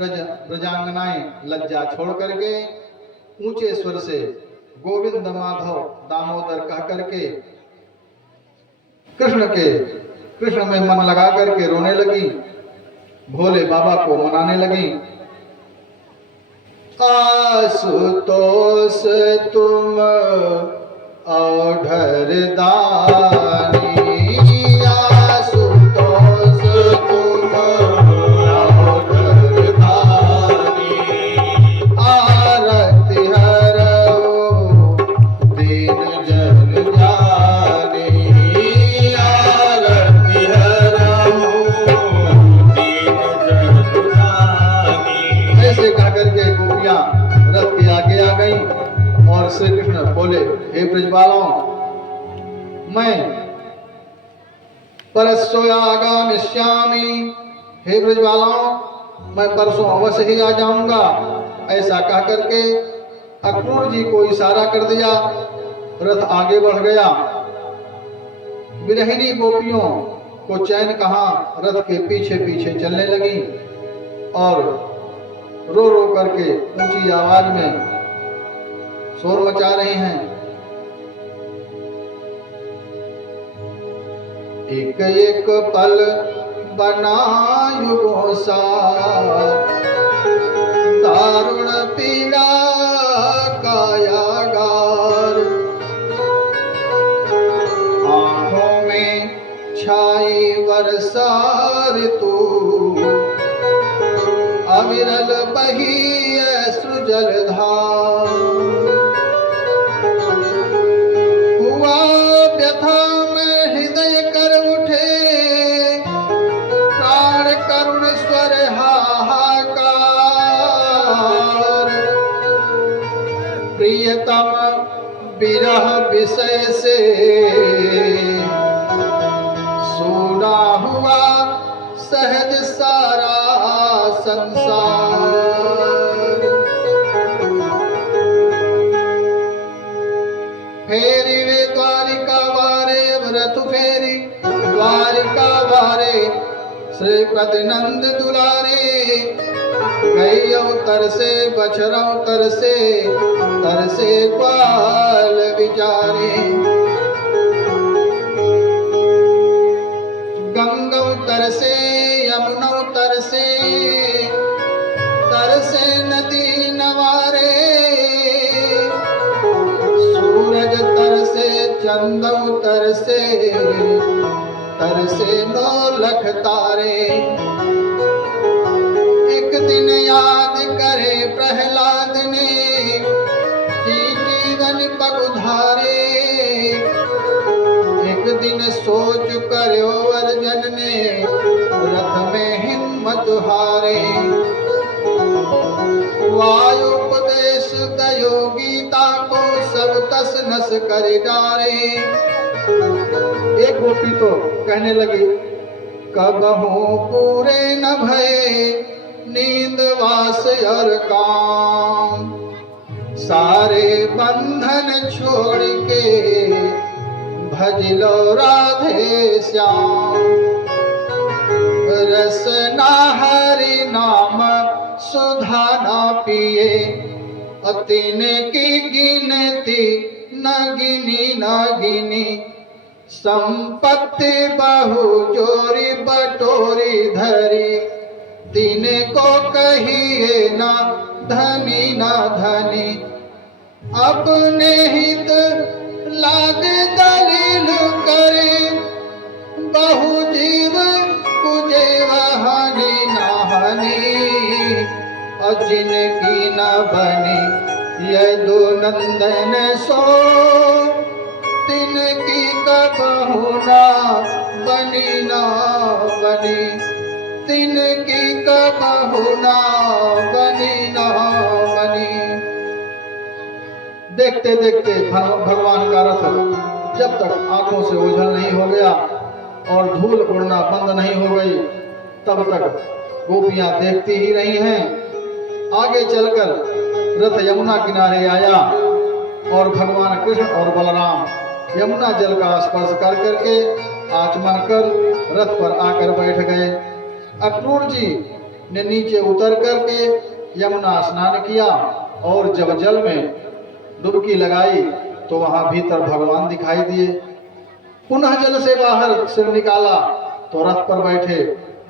ब्रजांगनाएं लज्जा छोड़ करके ऊंचे स्वर से गोविंद माधव दामोदर कह करके कृष्ण में मन लगा करके रोने लगी, भोले बाबा को मनाने लगी। आशुतोष तुम औढ़र दानी, आशुतोष तुम औढ़र दानी, आरती हरऊ दीन जन जानी, आरती हरऊ दीन जन जानी। ऐसे कहकर के गोपियां रथ के आगे आ गई और श्री कृष्ण बोले, हे ब्रजबालों, मैं परसों आगमिष्यामि, हे ब्रजबालों, मैं परसों अवश्य ही आ जाऊंगा। ऐसा कह करके अक्रूर जी को इशारा कर दिया, रथ आगे बढ़ गया। विरहिणी गोपियों को चैन कहां, रथ के पीछे पीछे चलने लगी और रो रो करके ऊंची आवाज में शोर मचा रहे हैं। एक एक पल बना युगों सा, दारुण पीड़ा कायागार, आंखों में छाई वर्षा ऋतु, अविरल बही अश्रु जलधार, हुआ व्यथा में हृदय कर उठे, प्राण करुण स्वर हाहाकार, प्रियतम विरह विषय से सोना हुआ सहज सारा संसार। फेरी वे द्वारिका वारे, व्रत फेरी द्वारिका वारे, श्री प्रदिनंद दुलारे, गैयौ तरसे बछरौ तरसे, तरसे ग्वाल विचारे, गंगौ तरसे यमुनौ तरसे, तरसे नदी नवारे, सूरज तरसे चंदौ तरसे, तरसे नौ लख तारे। एक दिन याद करे प्रहलाद ने, जीवन पगुधारे, एक दिन सोच करो अर्जन ने, रथ में हिम्मत हारे। वायु उपदेश दयो गीता को, सब तस नस कर डारे। एक गोपी तो कहने लगी, कबहू पूरे न भये नींद वास और काम, सारे बंधन छोड़ के भजलो राधे श्याम, रसना हरि नाम सुधा ना पिए, अतिन की गिनती न गिनी न गिनी, संपत्ति बहु चोरी बटोरी धरी, दिन को कहिए ना धनी ना धनी, अपने हित लाग दलील करे, बहु जीव कुजे हानि ना हानि, और जिनकी न बनी यदु नंदन सो, तिनकी कबहु ना बनी ना बनी, तिनकी कबहु ना बनी ना बनी। देखते देखते भगवान का रथ जब तक आंखों से ओझल नहीं हो गया और धूल उड़ना बंद नहीं हो गई, तब तक गोपियां देखती ही रही हैं। आगे चलकर रथ यमुना किनारे आया और भगवान कृष्ण और बलराम यमुना जल का स्पर्श कर करके आचमन कर रथ पर आकर बैठ गए। अक्रूर जी ने नीचे उतर करके यमुना स्नान किया और जब जल में डुबकी लगाई तो वहां भीतर भगवान दिखाई दिए। पुनः जल से बाहर सिर निकाला तो रथ पर बैठे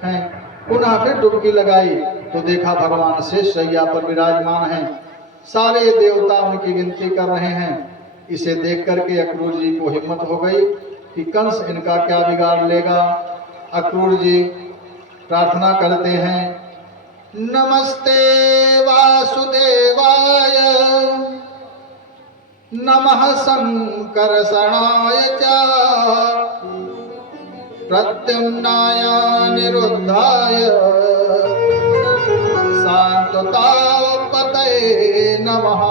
हैं। पुनः फिर डुबकी लगाई तो देखा भगवान शेष शैया पर विराजमान हैं। सारे देवता उनकी गिनती कर रहे हैं। इसे देख करके अक्रूर जी को हिम्मत हो गई कि कंस इनका क्या बिगाड़ लेगा। अक्रूर जी प्रार्थना करते हैं, नमस्ते वासुदेवाय नमः संकर्षणाय च प्रद्युम्नाय निरुद्धाय शान्ततापतये नमः।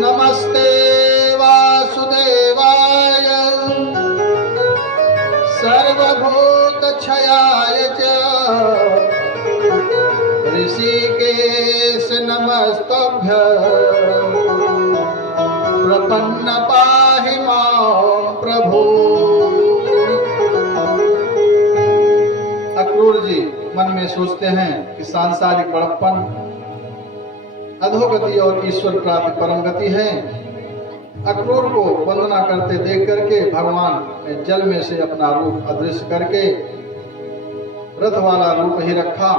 नमस्ते वासुदेवाय सर्वभूतक्षयाय च ऋषिकेश नमस्तभ्यं प्रपन्न पाहि मां प्रभु। अक्रूर जी मन में सोचते हैं कि सांसारिक बड़प्पन, अधोगति और ईश्वर प्राप्ति परम गति है। अक्रूर को वंदना करते देख करके भगवान ने जल में से अपना रूप अदृश्य करके रथ वाला रूप ही रखा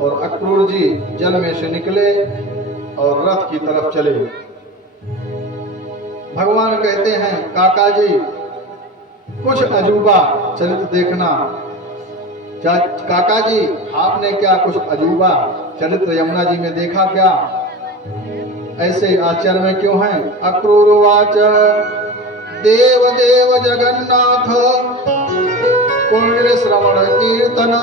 और अक्रूर जी जल में से निकले और रथ की तरफ चले। भगवान कहते हैं, काका जी कुछ अजूबा चरित्र देखना। काका जी आपने क्या कुछ अजूबा चरित्र यमुना जी में देखा क्या? ऐसे आश्चर्य में क्यों हैं? अक्रूरवाच देव देव जगन्नाथ पुण्य श्रवण कीर्तन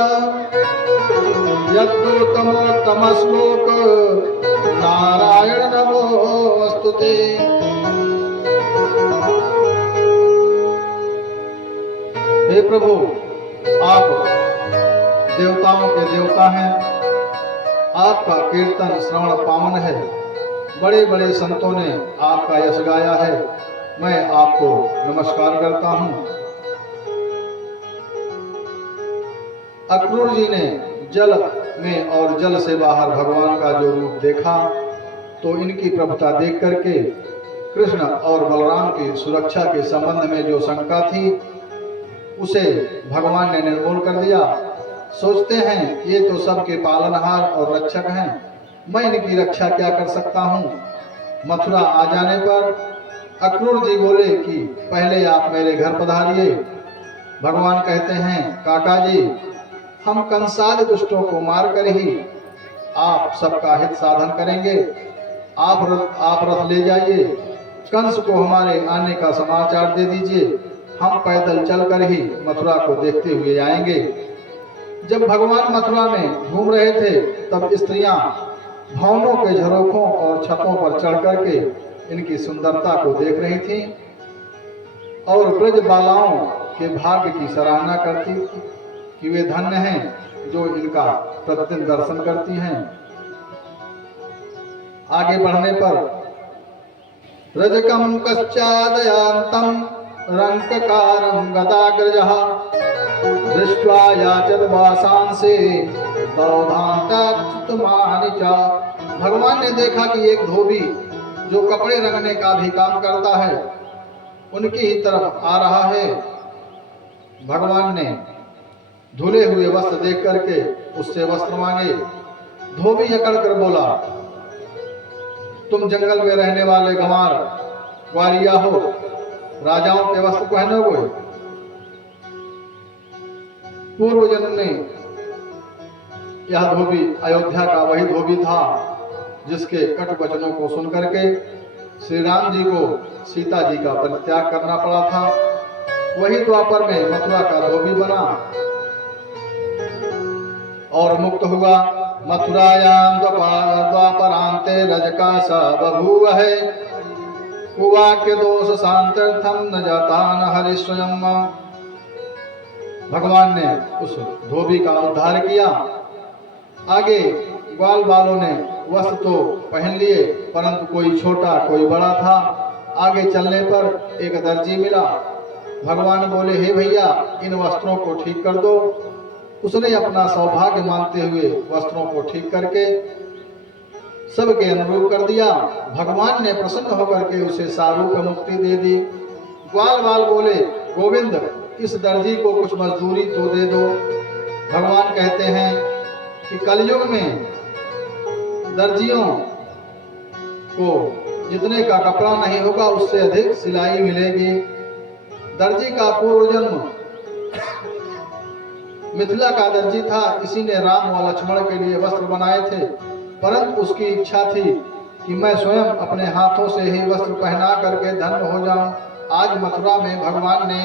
यद्दूतमोत्तम श्लोक नारायण नमोस्तुते। हे प्रभु, आप देवताओं के देवता हैं, आपका कीर्तन श्रवण पावन है। बड़े बड़े संतों ने आपका यश गाया है। मैं आपको नमस्कार करता हूं। अक्रूर जी ने जल में और जल से बाहर भगवान का जो रूप देखा तो इनकी प्रभुता देख करके कृष्ण और बलराम की सुरक्षा के संबंध में जो शंका थी उसे भगवान ने निर्मूल कर दिया। सोचते हैं ये तो सबके पालनहार और रक्षक हैं, मैं इनकी रक्षा क्या कर सकता हूँ। मथुरा आ जाने पर अक्रूर जी बोले कि पहले आप मेरे घर पधारिए। भगवान कहते हैं, काका जी हम कंसाल दुष्टों को मार कर ही आप सबका हित साधन करेंगे। आप रथ ले जाइए, कंस को हमारे आने का समाचार दे दीजिए, हम पैदल चलकर ही मथुरा को देखते हुए आएंगे। जब भगवान मथुरा में घूम रहे थे तब स्त्रियां भवनों के झरोखों और छतों पर चढ़ करके इनकी सुंदरता को देख रही थीं और ब्रज बालाओं के भाग्य की सराहना करती कि वे धन्य हैं जो इनका प्रतिदिन दर्शन करती हैं। आगे बढ़ने पर रजकम कश्चादयांतम रंककारं गदाग्रजः दृष्ट्वा याचत वासांसे दौधान्तुमानि च। भगवान ने देखा कि एक धोबी जो कपड़े रंगने का भी काम करता है उनकी ही तरफ आ रहा है। भगवान ने धुले हुए वस्त्र देख करके उससे वस्त्र मांगे। धोबी अकड़ कर बोला, तुम जंगल में रहने वाले गंवार ग्वालिया हो, राजाओं के वस्त्र पहनोगे? पूर्व जन्म में यह धोबी अयोध्या का वही धोबी था जिसके कटु वचनों को सुनकर के श्री राम जी को सीता जी का परित्याग करना पड़ा था। वही द्वापर में मथुरा का धोबी बना और मुक्त हुआ। मथुरायां द्वापरांते रजका स बभूव है कुवाक्य दोष शांत्यर्थम न जाता न हरि स्वयं। भगवान ने उस धोबी का उद्धार किया। आगे ग्वाल बालों ने वस्त्र तो पहन लिए परंतु कोई छोटा कोई बड़ा था। आगे चलने पर एक दर्जी मिला। भगवान बोले, हे भैया इन वस्त्रों को ठीक कर दो। उसने अपना सौभाग्य मानते हुए वस्त्रों को ठीक करके सबके अनुरूप कर दिया। भगवान ने प्रसन्न होकर के उसे सारूप मुक्ति दे दी। ग्वाल बाल बोले, गोविंद इस दर्जी को कुछ मजदूरी तो दे दो। भगवान कहते हैं कि कलयुग में दर्जियों को जितने का कपड़ा नहीं होगा उससे अधिक सिलाई मिलेगी। दर्जी का पूर्व जन्म मिथिला का दर्जी था। इसी ने राम व लक्ष्मण के लिए वस्त्र बनाए थे, परंतु उसकी इच्छा थी कि मैं स्वयं अपने हाथों से ही वस्त्र पहना करके धन्य हो जाऊं। आज मथुरा में भगवान ने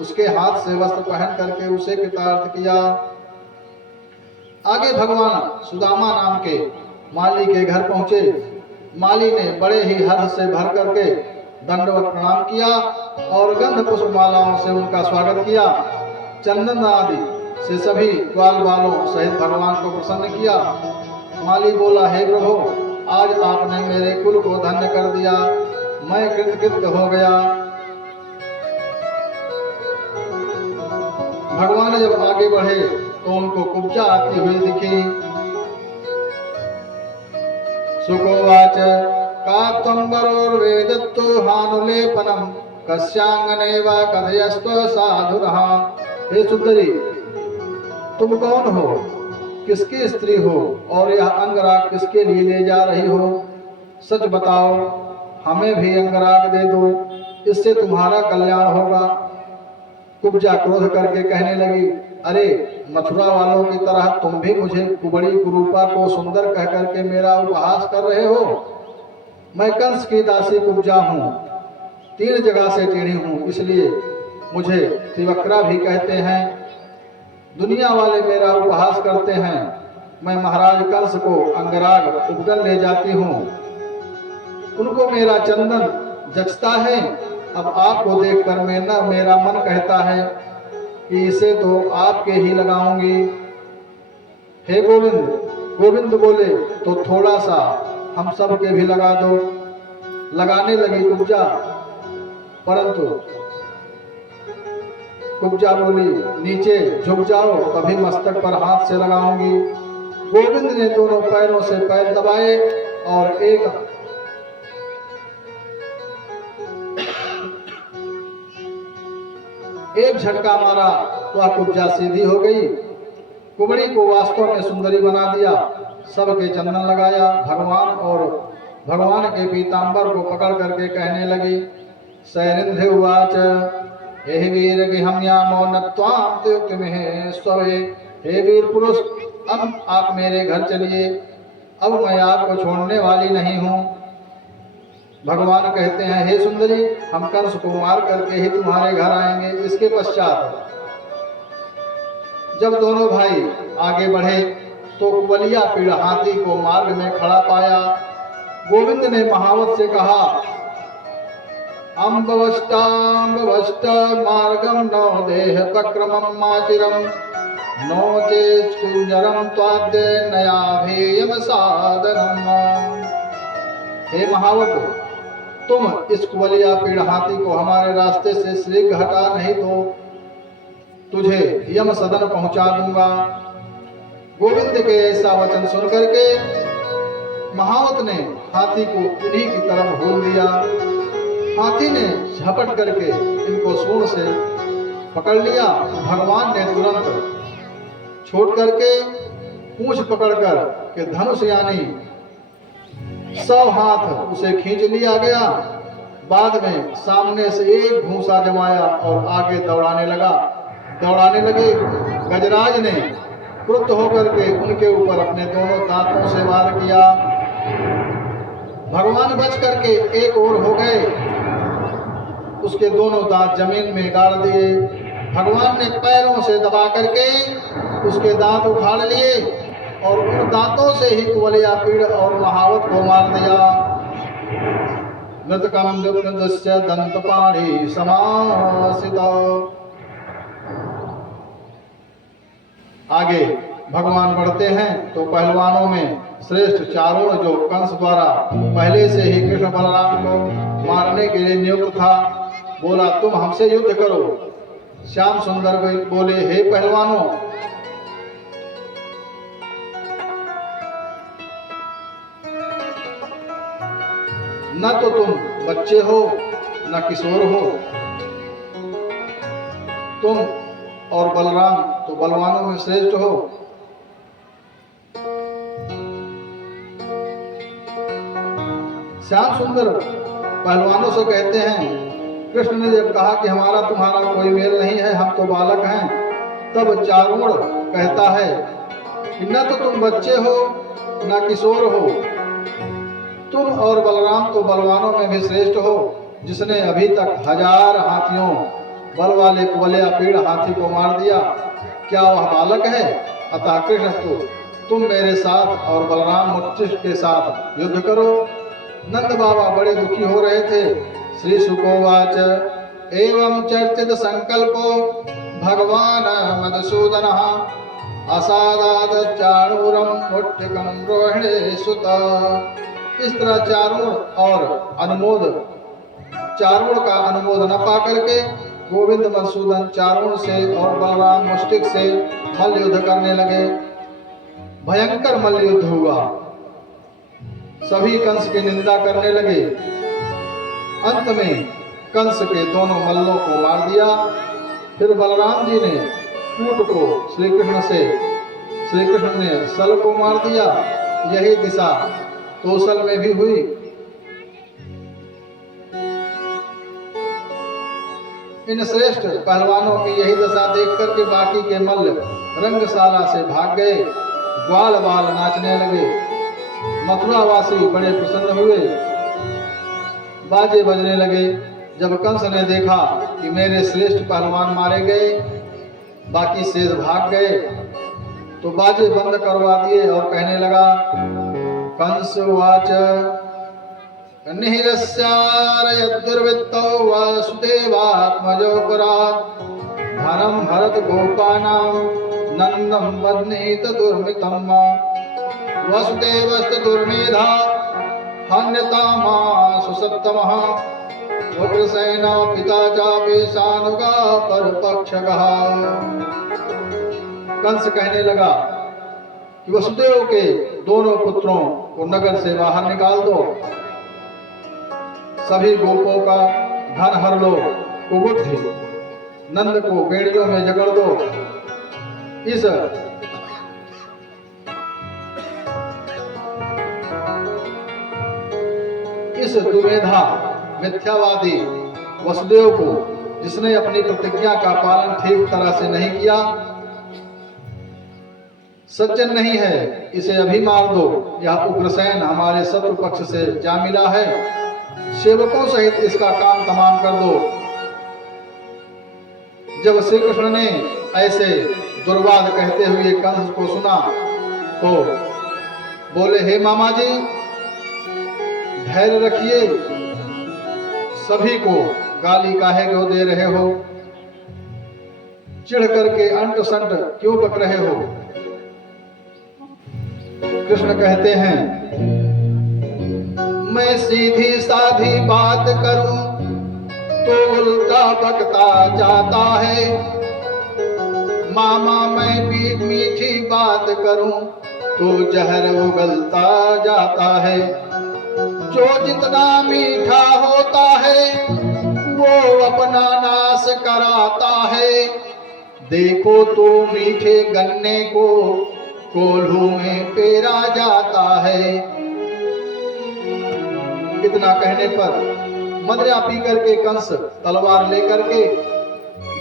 उसके हाथ से वस्त्र पहन करके उसे कृतार्थ किया। आगे भगवान सुदामा नाम के माली के घर पहुंचे। माली ने बड़े ही हर्ष से भर करके दंडवत प्रणाम किया और गंध पुष्प मालाओं से उनका स्वागत किया। चंदन आदि से सभी ग्वाल बालों सहित भगवान को प्रसन्न किया। माली बोला, हे प्रभु, आज आपने मेरे कुल को धन्य कर दिया, मैं कृतकृत्य हो गया। भगवान जब आगे बढ़े तो उनको कुब्जा आती हुई दिखी। सुकोवाच का त्वंबरोर्वेदत्तो हानुलेपनम कस्यांगनेव कथयस्त्व साधुरः। हे सुंदरी, तुम कौन हो, किसकी स्त्री हो और यह अंगराग किसके लिए ले जा रही हो? सच बताओ, हमें भी अंगराग दे दो, इससे तुम्हारा कल्याण होगा। कुब्जा क्रोध करके कहने लगी, अरे मथुरा वालों की तरह तुम भी मुझे कुबड़ी कुरूपा को सुंदर कह करके मेरा उपहास कर रहे हो। मैं कंस की दासी कुब्जा हूँ, 3 जगह से टेढ़ी हूँ, इसलिए मुझे त्रिवक्रा भी कहते हैं। दुनिया वाले मेरा उपहास करते हैं। मैं महाराज कंस को अंगराग उपगन ले जाती हूँ, उनको मेरा चंदन जचता है। अब आपको देखकर मेरा मन कहता है कि इसे तो आपके ही लगाऊंगी। हे गोविंद। गोविंद बोले, तो थोड़ा सा हम सब के भी लगा दो। लगाने लगी कुब्जा, परंतु कुब्जा बोली, नीचे झुक जाओ, तभी मस्तक पर हाथ से लगाऊंगी। गोविंद ने दोनों पैरों से पैर दबाए और एक झटका मारा तो वह कुब्जा सीधी हो गई। कुबड़ी को वास्तव में सुंदरी बना दिया। सबके चंदन लगाया। भगवान के पीतांबर को पकड़ करके कहने लगी, सैरिंध्र उवाच हे वीर गिहम्यामो नत्वां त्युक्तिमहे स्वये। हे वीर पुरुष, अब आप मेरे घर चलिए, अब मैं आपको छोड़ने वाली नहीं हूँ। भगवान कहते हैं, हे सुंदरी, हम कंस को मार करके ही तुम्हारे घर आएंगे। इसके पश्चात जब दोनों भाई आगे बढ़े तो कुबलिया पीड़ हाथी को मार्ग में खड़ा पाया। गोविंद ने महावत से कहा, अम्बवष्ट मार्गम नो देह पक्रमं माचिरम नो चेत् कुंजरम त्वाद्य नयाभेयम साधनम। हे महावत, तुम इस कुबलिया पीड़ हाथी को हमारे रास्ते से शीघ्र हटा, नहीं तो तुझे यम सदन पहुंचा दूंगा। गोविंद के ऐसा वचन सुन करके महावत ने हाथी को उन्हीं की तरफ भूल दिया। हाथी ने झपट करके इनको सूंड से पकड़ लिया। भगवान ने तुरंत छोड़ करके पूंछ पकड़कर के धनुष यानी 100 हाथ उसे खींच लिया गया। बाद में सामने से एक घूंसा जमाया और आगे दौड़ाने लगे। गजराज ने क्रुद्ध होकर के उनके ऊपर अपने दोनों दांतों से वार किया। भगवान बच करके एक ओर हो गए, उसके दोनों दांत जमीन में गाड़ दिए। भगवान ने पैरों से दबा करके उसके दांत उखाड़ लिए और उन दांतों से ही कुबलिया पीड़ और महावत को मार दिया। नृतकं दुर्नदस्य दंतपाणि समासितो। आगे भगवान बढ़ते हैं तो पहलवानों में श्रेष्ठ चारों, जो कंस द्वारा पहले से ही कृष्ण बलराम को मारने के लिए नियुक्त था, बोला, तुम हमसे युद्ध करो। श्याम सुंदर बोले, हे पहलवानों, न तो तुम बच्चे हो न किशोर हो, तुम और बलराम तो बलवानों में श्रेष्ठ हो। श्याम सुंदर पहलवानों से कहते हैं, कृष्ण ने जब कहा कि हमारा तुम्हारा कोई मेल नहीं है, हम तो बालक हैं, तब चारूण कहता है कि न तो तुम बच्चे हो न किशोर हो, तुम और बलराम तो बलवानों में भी श्रेष्ठ हो। जिसने अभी तक 1000 हाथियों बल वाले कुबलिया पीड़ हाथी को मार दिया, क्या वह बालक है? अतः कृष्ण तो तुम मेरे साथ और बलराम मुच्चिष्ट के साथ युद्ध करो। नंद बाबा बड़े दुखी हो रहे थे। श्री शुकोवाच एवं चर्चित संकल्पो भगवान मधुसूदन असादात चाणूरम मुट्टिकम रोहिणी सुत। इस तरह चारूण और अनुमोद चारूण का अनुमोद न पा करके गोविंद मधुसूदन चारूण से और बलराम मुष्टिक से मल्ल युद्ध करने लगे। भयंकर मल्ल युद्ध हुआ। सभी कंस की निंदा करने लगे। अंत में कंस के दोनों मल्लों को मार दिया। फिर बलराम जी ने कूट को श्री कृष्ण ने सल को मार दिया। यही दिशा तोसल में भी हुई। इन श्रेष्ठ पहलवानों की यही दशा देख करके बाकी के मल्ल रंगशाला से भाग गए, ग्वाल बाल नाचने लगे। मथुरावासी बड़े प्रसन्न हुए, बाजे बजने लगे। जब कंस ने देखा कि मेरे श्रेष्ठ पहलवान मारे गए, बाकी शेष भाग गए, तो बाजे बंद करवा दिए और कहने लगा, कंस वाच निहिरस्यारयद्दुर्वृत्तो वासुदेवात्मजो पुरात् धनं हरत गोपानां नन्दं वह्नीत दुर्मितं वसुदेवस्तु दुर्मेधा हन्यतामासु सप्तमः उग्रसेना पिता चापि सानुगा परपक्षगः। कंस कहने लगा कि वसुदेव के दोनों पुत्रों को नगर से बाहर निकाल दो, सभी गोपों का धन हर लो, कुबुद्धि नंद को बेड़ियों में जकड़ दो। इस दुर्मेधा मिथ्यावादी वसुदेव को, जिसने अपनी प्रतिज्ञा का पालन ठीक तरह से नहीं किया, सज्जन नहीं है, इसे अभी मार दो। यह उग्रसेन हमारे शत्रु पक्ष से जा मिला है, सेवकों सहित इसका काम तमाम कर दो। जब श्री कृष्ण ने ऐसे दुर्वाद कहते हुए कंस को सुना तो बोले, हे मामा जी धैर्य रखिए, सभी को गाली काहे क्यों दे रहे हो, चिढ़ करके अंट संट क्यों बक रहे हो। कृष्ण कहते हैं, मैं सीधी साधी बात करूं तो उल्टा बकता जाता है, मामा मैं भी मीठी बात करूं तो जहर उगलता जाता है। जो जितना मीठा होता है वो अपना नाश कराता है, देखो तो मीठे गन्ने को कोल्हू में पेरा जाता है। इतना कहने पर मदिरा पी करके कंस तलवार लेकर के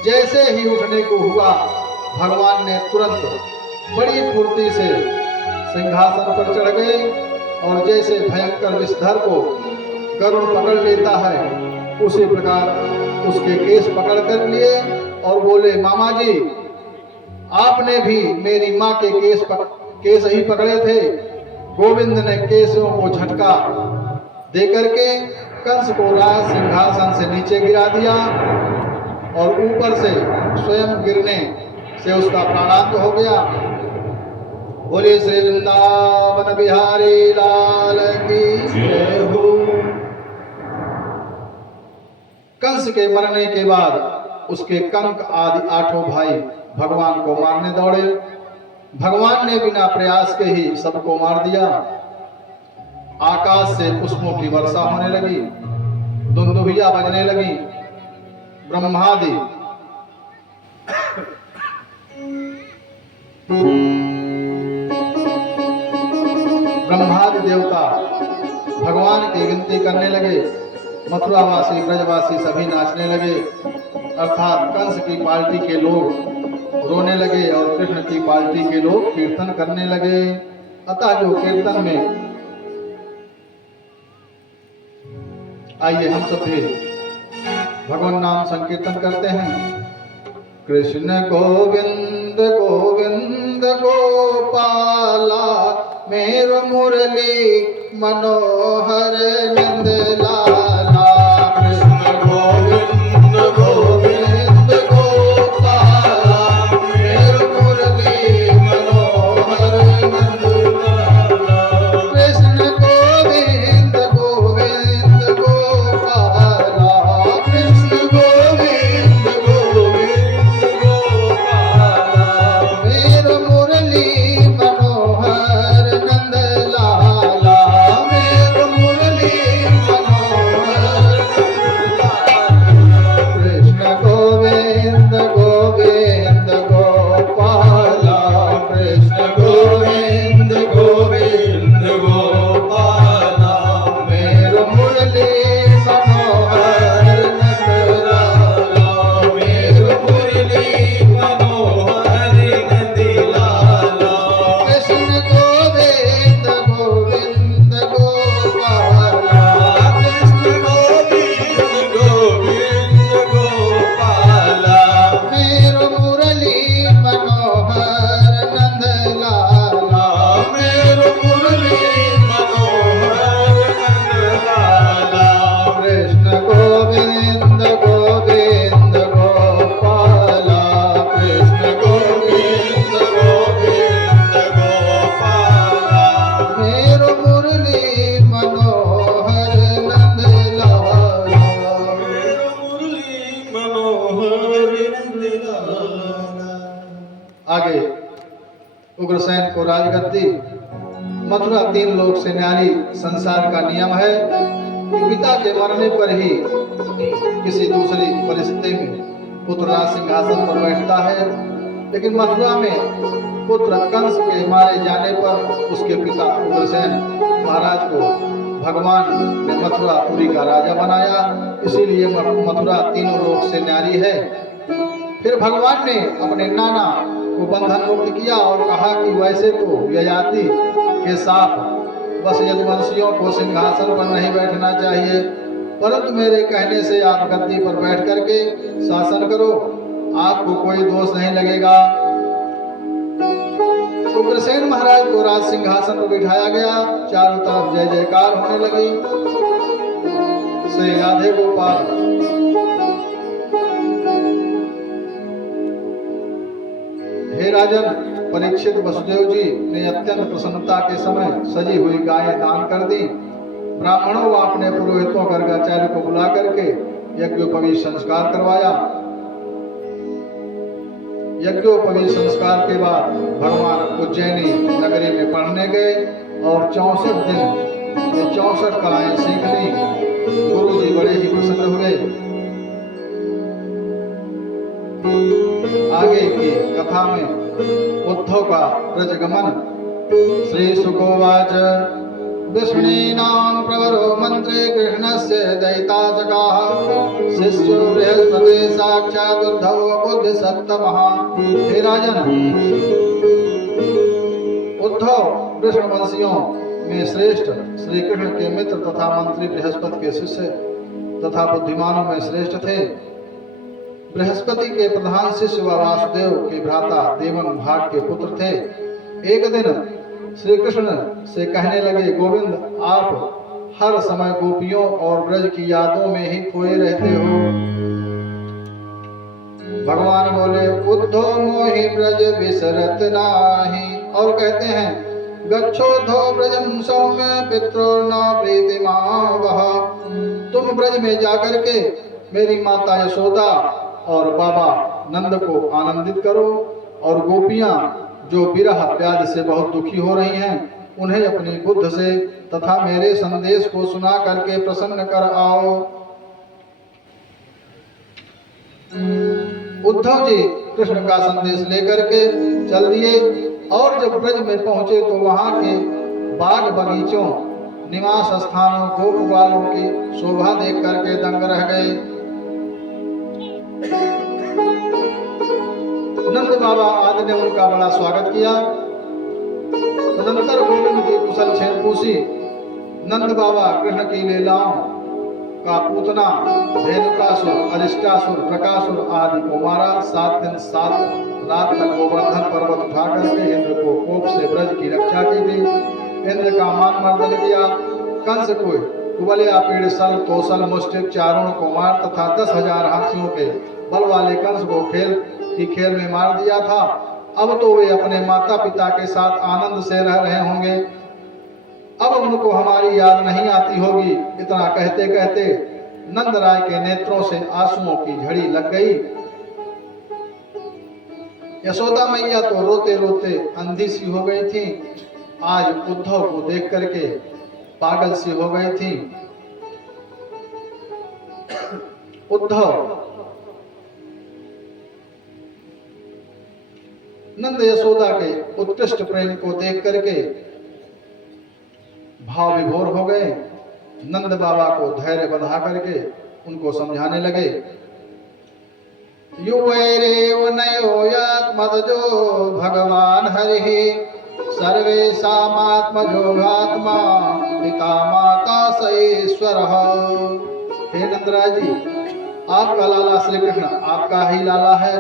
जैसे ही उठने को हुआ, भगवान ने तुरंत बड़ी फुर्ती से सिंहासन पर चढ़ गए और जैसे भयंकर विषधर को गरुड़ पकड़ लेता है, उसी प्रकार उसके केस पकड़ कर लिए और बोले, मामा जी आपने भी मेरी माँ के केस ही पकड़े थे। गोविंद ने केसों को झटका देकर के कंस को राज सिंहासन से नीचे गिरा दिया और ऊपर से स्वयं गिरने से उसका प्राणांत हो गया। बोले श्री वृंदावन बिहारी लाल की जय हो। कंस के मरने के बाद उसके कंक आदि 8 भाई भगवान को मारने दौड़े। भगवान ने बिना प्रयास के ही सबको मार दिया। आकाश से पुष्पों की वर्षा होने लगी, दुंदुभिया बजने लगी। ब्रह्मादि देवता भगवान की गिनती करने लगे। मथुरावासी ब्रजवासी सभी नाचने लगे, अर्थात कंस की पार्टी के लोग रोने लगे और कृष्ण की पार्टी के लोग कीर्तन करने लगे। अतः जो कीर्तन में आइए हम सब भी भगवान नाम संकीर्तन करते हैं। कृष्ण गोविंद गोविंद गोपाला, मेरो मुरली मनोहर नंद लाला। कृष्ण गोविंद गोविंद गोपाला, मेरो मुरली मनोहर नंद लाला। कृष्ण गोविंद गोविंद गोपाला, कृष्ण गोविंद गोविंद गोपाला, मेरो मुरली मनोहर नंद लाला। मेरो मुरली मनोहर नंद लाला। कृष्ण गोविंद गोविंद गोपाला, कृष्ण गोविंद गोविंद गोपाला, मेरो मुरली मनोहर नंद लाला। मेरो मुरली मनोहर नंद लाला। कृष्ण गोविंद गोविंद गोपाला, कृष्ण गोविंद गोविंद गोपाला, मेरो मुरली मनोहर नंद लाला। मेरो मुरली मनोहर नंद लाला। कृष्ण गोविंद गोविंद गोपाला, कृष्ण गोविंद गोविंद गोपाला, मेरो मुरली मनोहर नंद लाला। मेरो मुरली मनोहर नंद लाला। आगे उग्रसेन को राजगद्दी। मथुरा 3 लोक से न्यारी। संसार का नियम है कि पिता के मरने पर ही किसी दूसरी परिस्थिति में पुत्र राज सिंहासन पर बैठता है, लेकिन मथुरा में पुत्र कंस के मारे जाने पर उसके पिता उग्रसेन महाराज को भगवान ने मथुरापुरी का राजा बनाया। इसीलिए मथुरा 3 लोक से न्यारी है। फिर भगवान ने अपने नाना को बंधन मुक्त किया और कहा कि वैसे तो ययाति के साथ बस यदुवंशियों को सिंहासन पर नहीं बैठना चाहिए, परंतु मेरे कहने से आप गद्दी पर बैठ करके शासन करो, आपको कोई दोष नहीं लगेगा। उग्रसेन महाराज को राज सिंहासन पर बिठाया गया। चारों तरफ जय जयकार होने लगी। श्री राधे गोपाल। हे राजन, परीक्षित वसुदेव जी ने अत्यंत प्रसन्नता के समय सजी हुई गायें दान कर दी। ब्राह्मणों व अपने पुरोहितों गर्गाचार्य को बुला करके यज्ञोपवीत संस्कार करवाया। यज्ञोपवीत संस्कार के बाद भगवान उज्जैनी नगरी में पढ़ने गए और 64 दिन ये 64 कलाएं सीख ली। गुरु जी बड़े ही प्रसन्न हुए। आगे की कथा में उद्धव का ब्रजगमन। श्री शुकोवाच विष्णीनां प्रवरो मंत्रे कृष्णस्य दयिता जगाः शिष्यो बृहस्पति साक्षात् उद्धव बुद्धिसत्तमः। हे राजन, उद्धव कृष्णवंशियों में श्रेष्ठ, श्री कृष्ण के मित्र तथा मंत्री बृहस्पति के शिष्य तथा बुद्धिमानों में श्रेष्ठ थे। बृहस्पति के प्रधान शिष्य व वासुदेव के भ्राता देवन भाग के पुत्र थे। एक दिन श्री कृष्ण से कहने लगे, गोविंद, आप हर समय गोपियों और ब्रज की यादों में ही खोए रहते हो। भगवान बोले, उद्धव मोहि ब्रज विसरत नाही। और कहते हैं, गच्छोद्धो ब्रजम सौम्य पित्रो न प्रीतिमावह। तुम ब्रज में जाकर के मेरी माता यशोदा और बाबा नंद को आनंदित करो, और गोपियां जो विरह व्याध से बहुत दुखी हो रही हैं उन्हें अपनी बुद्ध से तथा मेरे संदेश को सुना करके प्रसन्न कर आओ। उद्धव जी कृष्ण का संदेश लेकर के चल दिए और जब ब्रज में पहुंचे तो वहां के बाग बगीचों, निवास स्थानों, गोप बालों की शोभा देख करके दंग रह गए। नंद बाबा आदि ने उनका बड़ा स्वागत किया। तदनंतर गोविंद की कुशल छेद पूछी। नंद बाबा कृष्ण की लीलाओं का पूतना, धेनुकासुर, अरिष्टासुर, प्रकासुर आदि को मारा। 7 दिन 7 रात तक गोवर्धन पर्वत उठा करके इंद्र को कोप से ब्रज की रक्षा की थी। इंद्र का मान मर्दन किया। कंस को कुबलिया, पीड़, सल, तोसल, मुष्टिक, चारों को मार तथा 10,000 हाथियों के बल वाले कंस को खेल में मार दिया था। अब तो वे अपने माता पिता के साथ आनंद से रह रहे होंगे। अब उनको हमारी याद नहीं आती होगी। इतना कहते कहते नंद राय के नेत्रों से आंसुओं की झड़ी लग गई। यशोदा मैया तो रोते रोते अंधी सी हो गई थी। आज उद्धव को देख करके पागल सी हो गई थी। उद्धव नंद यशोदा के उत्कृष्ट प्रेम को देख करके भाव विभोर हो गए। नंद बाबा को धैर्य बंधा करके उनको समझाने लगे। युवैरेव नयोयात्मजो भगवान हरि सर्वेशात्मजोगात्मा पिता माता स ईश्वरः। हे नंदराज जी, आपका लाला श्री कृष्ण आपका ही लाला है।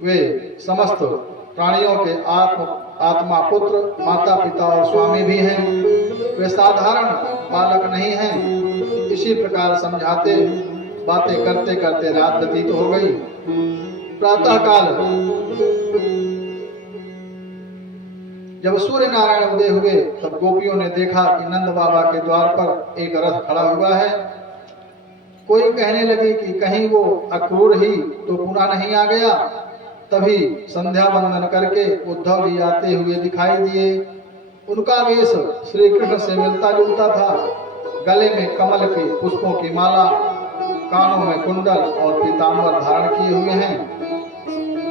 वे समस्त प्राणियों के आत्मा, पुत्र, माता पिता और स्वामी भी हैं। वे साधारण बालक नहीं हैं। इसी प्रकार समझाते बातें करते करते रात व्यतीत हो गई। प्रातः काल जब सूर्य नारायण उदय हुए तब गोपियों ने देखा कि नंद बाबा के द्वार पर एक रथ खड़ा हुआ है। कोई कहने लगी कि कहीं वो अक्रूर ही तो पुनः नहीं आ गया। तभी संध्या वंदन करके उद्धव जी आते हुए दिखाई दिए। उनका वेश श्री कृष्ण से मिलता जुलता था। गले में कमल के पुष्पों की माला, कानों में कुंडल और पीतांबर धारण किए हुए हैं।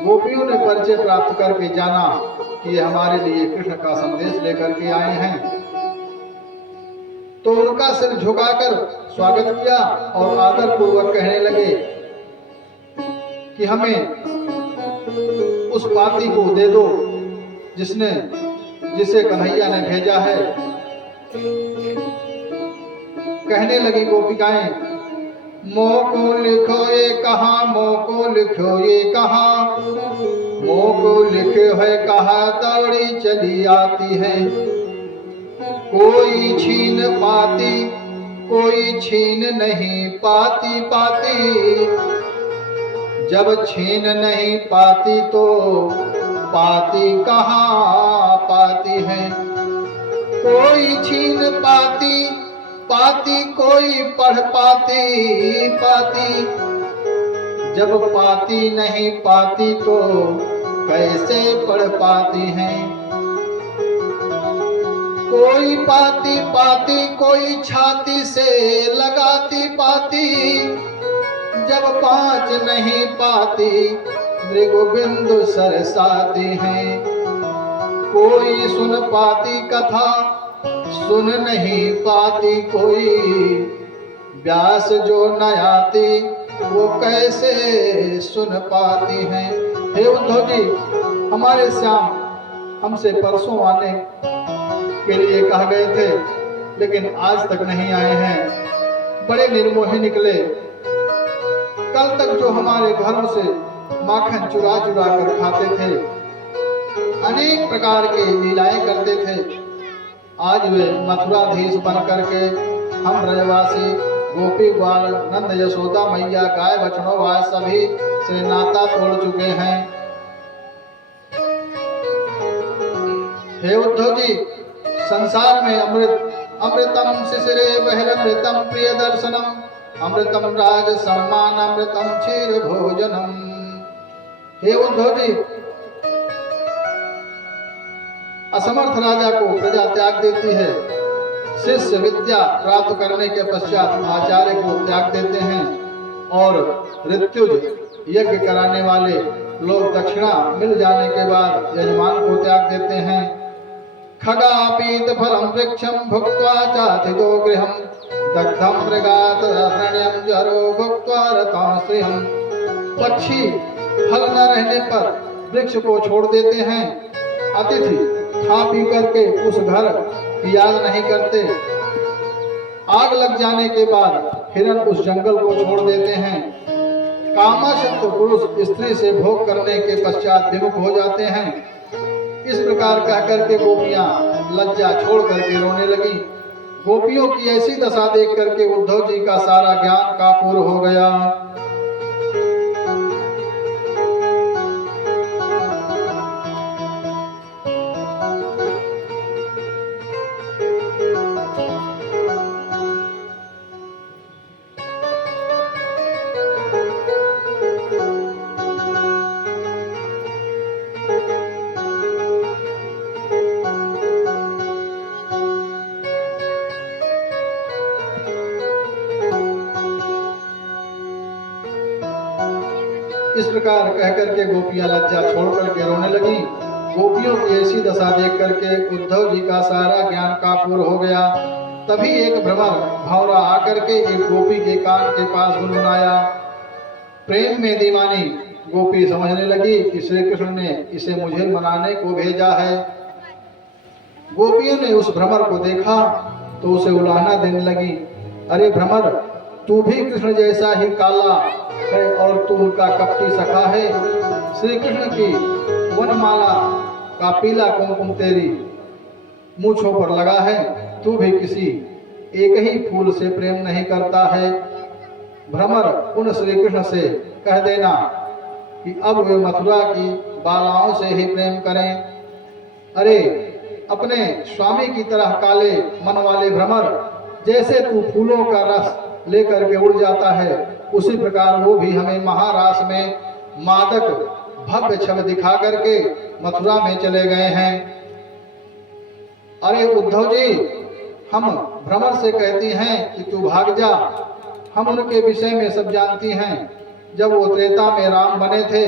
गोपियों ने परिचय प्राप्त करके जाना कि ये हमारे लिए कृष्ण का संदेश लेकर के आए हैं। तो उनका सिर झुकाकर स्वागत किया और आदर पूर्वक कहने लगे कि हमें उस पाती को दे दो जिसे कन्हैया ने भेजा है। कहने लगी गोपिकाएं, मोको लिखो ये कहा, मोको लिखो ये कहा, मोको लिखे है कहा, दौड़ी चली आती है। कोई छीन पाती, कोई छीन नहीं पाती पाती। जब छीन नहीं पाती तो पाती कहाँ पाती है। कोई छीन पाती पाती, कोई पढ़ पाती पाती। जब पाती नहीं पाती तो कैसे पढ़ पाती हैं। कोई पाती पाती, कोई छाती से लगाती पाती। जब 5 नहीं पाती मृगबिंदु सरसाती हैं। कोई सुन पाती कथा, सुन नहीं पाती कोई। व्यास जो न आती वो कैसे सुन पाती हैं। हे उद्धव जी, हमारे श्याम हमसे परसों आने के लिए कहा गए थे, लेकिन आज तक नहीं आए हैं। बड़े निर्मोही निकले। कल तक जो हमारे घरों से माखन चुरा चुरा कर खाते थे, अनेक प्रकार के लीलाएं करते थे, आज वे मथुराधीश बन करके हम ब्रजवासी गोपी ग्वाल नंद यशोदा मैया गाय बछड़ों वाय सभी से नाता तोड़ चुके हैं। हे उद्धव जी, संसार में अमृतम शिशिरे बहिरमृतम प्रिय दर्शनम, अमृतम राज सम्मान, अमृतम क्षीर भोजनम। हे उद्धव जी, असमर्थ राजा को प्रजा त्याग देती है। शिष्य विद्या प्राप्त करने के पश्चात आचार्य को त्याग देते हैं और ऋत्युज यज्ञ कराने वाले लोग दक्षिणा मिल जाने के बाद यजमान को त्याग देते हैं। खगापीत फलम वृक्षम भुक्त्वा चाथितो गृहम दग्धम मृगात अरण्यम जरो भुक्त्वा रताश्रियम। पक्षी फल न रहने पर वृक्ष को छोड़ देते हैं। अतिथि खा पी करके उस घर की याद नहीं करते। आग लग जाने के बाद हिरण उस जंगल को छोड़ देते हैं। कामासक्त पुरुष स्त्री से भोग करने के पश्चात विमुख हो जाते हैं। इस प्रकार कह करके गोपियां लज्जा छोड़ करके रोने लगी। गोपियों की ऐसी दशा देख करके उद्धव जी का सारा ज्ञान कापूर हो गया। इस प्रकार कहकर के गोपियां लज्जा छोड़ करके रोने लगी। गोपियों की ऐसी दशा देख करके उद्धव जी का सारा ज्ञान कापूर हो गया। तभी एक भ्रमर भौरा आकर के एक गोपी के कान के पास गुनगुनाया। प्रेम में दीवानी गोपी समझने लगी कि श्री कृष्ण ने इसे मुझे मनाने को भेजा है। गोपियों ने उस भ्रमर को देखा तो उसे उलाहना देने लगी। अरे भ्रमर, तू भी कृष्ण जैसा ही काला है और तू उनका कपटी सखा है। श्री कृष्ण की वनमाला का पीला कुमकुम तेरी मूंछों पर लगा है। तू भी किसी एक ही फूल से प्रेम नहीं करता है। भ्रमर, उन श्री कृष्ण से कह देना कि अब वे मथुरा की बालाओं से ही प्रेम करें। अरे अपने स्वामी की तरह काले मन वाले भ्रमर, जैसे तू फूलों का रस लेकर के उड़ जाता है, उसी प्रकार वो भी हमें महारास में मादक भव्य छवि दिखा करके मथुरा में चले गए हैं। अरे उद्धव जी, हम भ्रमर से कहती हैं कि तू भाग जा। हम उनके विषय में सब जानती हैं। जब वो त्रेता में राम बने थे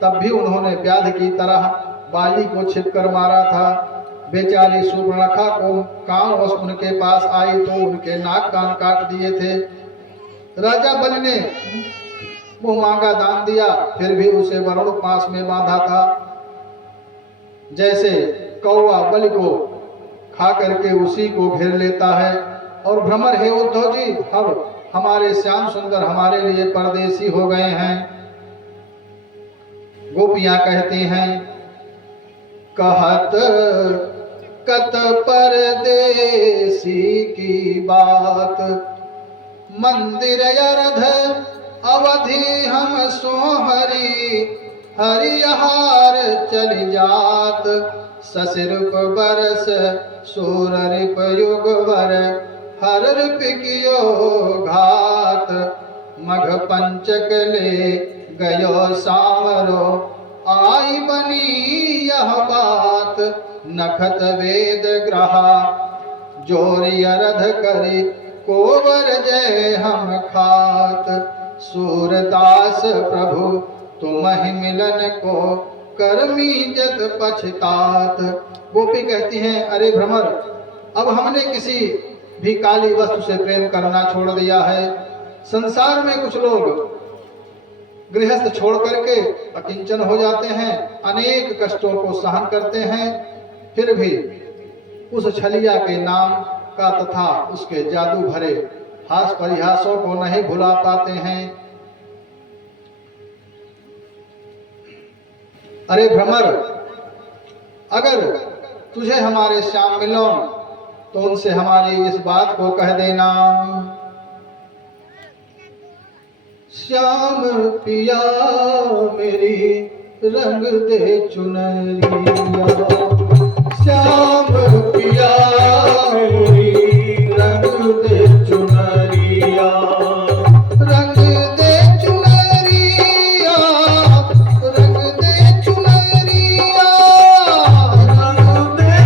तब भी उन्होंने व्याध की तरह बाली को छिपकर मारा था। बेचारी सूर्पणखा को कामवश उनके पास आई तो उनके नाक कान काट दिए थे। राजा बलि ने मुंह मांगा दान दिया, फिर भी उसे वरुण पास में बांधा था। जैसे कौवा बलि को खा करके उसी को घेर लेता है। और भ्रमर, हे उद्धव जी, अब हमारे श्याम सुंदर हमारे लिए परदेसी हो गए हैं। गोपियां कहती हैं, कहत कत परदेसी की बात, मंदिर अर्ध अवधि हम सोहरी, हरिहार चली जात, ससिरुप बरस सूर रिप युग वर, हर रिप कियो घात, मघ पंचक ले गयो सांवरो, आई बनी यह बात, नखत वेद ग्रहा, जोरी अरध करी कोवर जय हम खात, सूरदास प्रभु तुम ही मिलन को, कर्मी जत पछतात। गोपी कहती हैं, अरे भ्रमर, अब हमने किसी भी काली वस्तु से प्रेम करना छोड़ दिया है। संसार में कुछ लोग गृहस्थ छोड़ करके अकिंचन हो जाते हैं, अनेक कष्टों को सहन करते हैं, फिर भी उस छलिया के नाम का तथा उसके जादू भरे हास परिहासों को नहीं भुला पाते हैं। अरे भ्रमर, अगर तुझे हमारे श्याम मिलो तो उनसे हमारी इस बात को कह देना। श्याम पिया मेरी रंग दे चुनरिया, श्याम पिया मेरी रंग दे चुनरिया, रंग दे चुनरिया, रंग दे चुनरिया, रंग दे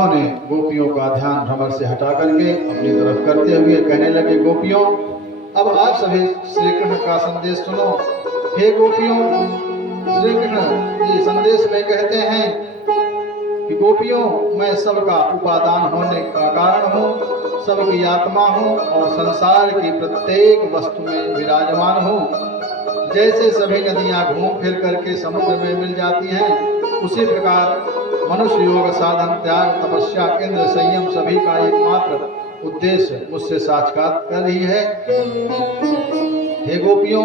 उद्धव ने गोपियों का ध्यान भ्रमर से हटा करके अपनी तरफ करते हुए कहने लगे, गोपियों, अब आप सभी श्री कृष्ण का संदेश सुनो। हे गोपियों, श्री कृष्ण जी संदेश में कहते हैं कि गोपियों, मैं सबका उपादान होने का कारण हूँ, सबकी आत्मा हूँ और संसार की प्रत्येक वस्तु में विराजमान हूँ। जैसे सभी नदियाँ घूम फिर करके समुद्र में मिल जाती हैं, उसी प्रकार मनुष्य योग, साधन, त्याग, तपस्या, इंद्र संयम सभी का एकमात्र उद्देश्य मुझसे साक्षात्कार ही है। हे गोपियों,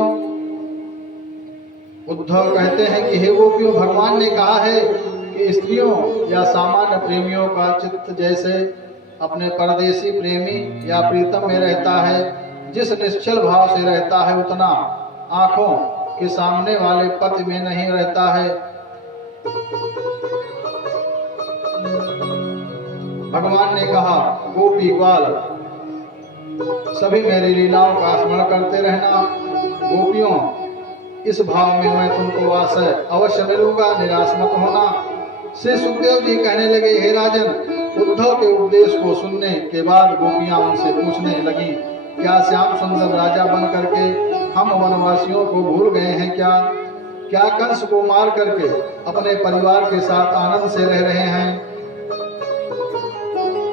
उद्धव कहते हैं कि हे गोपियों, भगवान ने कहा है कि स्त्रियों या सामान्य प्रेमियों का चित्त जैसे अपने परदेशी प्रेमी या प्रीतम में रहता है, जिस निश्चल भाव से रहता है, उतना आंखों के सामने वाले पति में नहीं रहता है। भगवान ने कहा, गोपी ग्वाल सभी मेरी लीलाओं का स्मरण करते रहना। गोपियों, इस भाव में मैं तुमको अवश्य मिलूंगा, निराश मत होना। श्री सुखदेव जी कहने लगे, हे राजन, उद्धव के उपदेश को सुनने के बाद गोपियां उनसे पूछने लगी, क्या श्याम सुंदर राजा बन करके हम वनवासियों को भूल गए हैं क्या? क्या कंस को मार करके अपने परिवार के साथ आनंद से रह रहे हैं?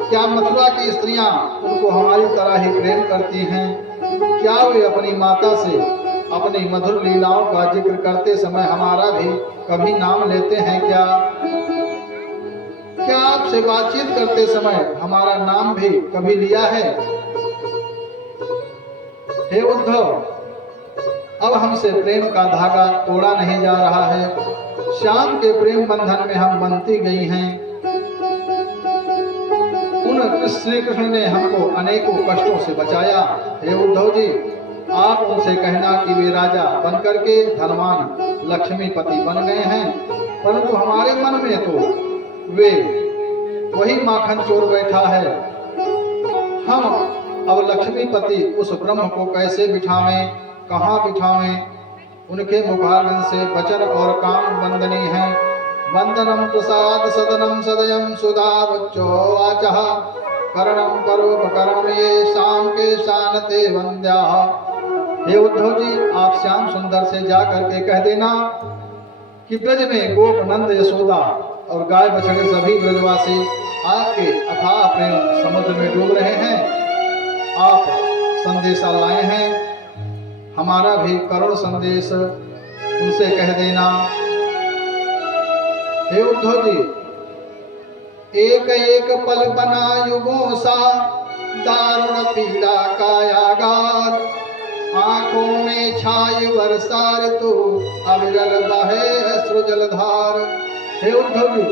क्या मथुरा की स्त्रियां उनको हमारी तरह ही प्रेम करती हैं? क्या वे अपनी माता से अपनी मधुर लीलाओं का जिक्र करते समय हमारा भी कभी नाम लेते हैं क्या? क्या आपसे बातचीत करते समय हमारा नाम भी कभी लिया है? हे उद्धव, अब हमसे प्रेम का धागा तोड़ा नहीं जा रहा है। श्याम के प्रेम बंधन में हम बंधती गई हैं। उन श्री कृष्ण ने हमको अनेकों कष्टों से बचाया। हे उद्धव जी, आप उनसे कहना कि वे राजा बन करके धनवान लक्ष्मीपति बन गए हैं, परंतु हमारे मन में तो वे वही माखन चोर बैठा है। हम अब लक्ष्मीपति उस ब्रह्म को कैसे बिठावें, कहाँ बिठावें? उनके मुखारविंद से वचन और काम वंदनीय है। वंदनम प्रसाद सदनम सदयम सुधा बच्चो वाचः करणम परोपकरणम ये शाम के शानते वंद्या। हे उद्धव जी, आप श्याम सुंदर से जा करके कह देना कि ब्रज में गोप नंद यशोदा और गाय बछड़े सभी ब्रजवासी आपके अथाह प्रेम समुद्र में डूब रहे हैं। आप संदेशा लाए हैं, हमारा भी करुण संदेश उनसे कह देना। हे उद्धव जी, एक एक पल बना युगों सा दारुण पीड़ा कायागार, आंखों में छाई वर्षा ऋतु अविरल बहे अश्रु जलधार। हे उद्धव जी,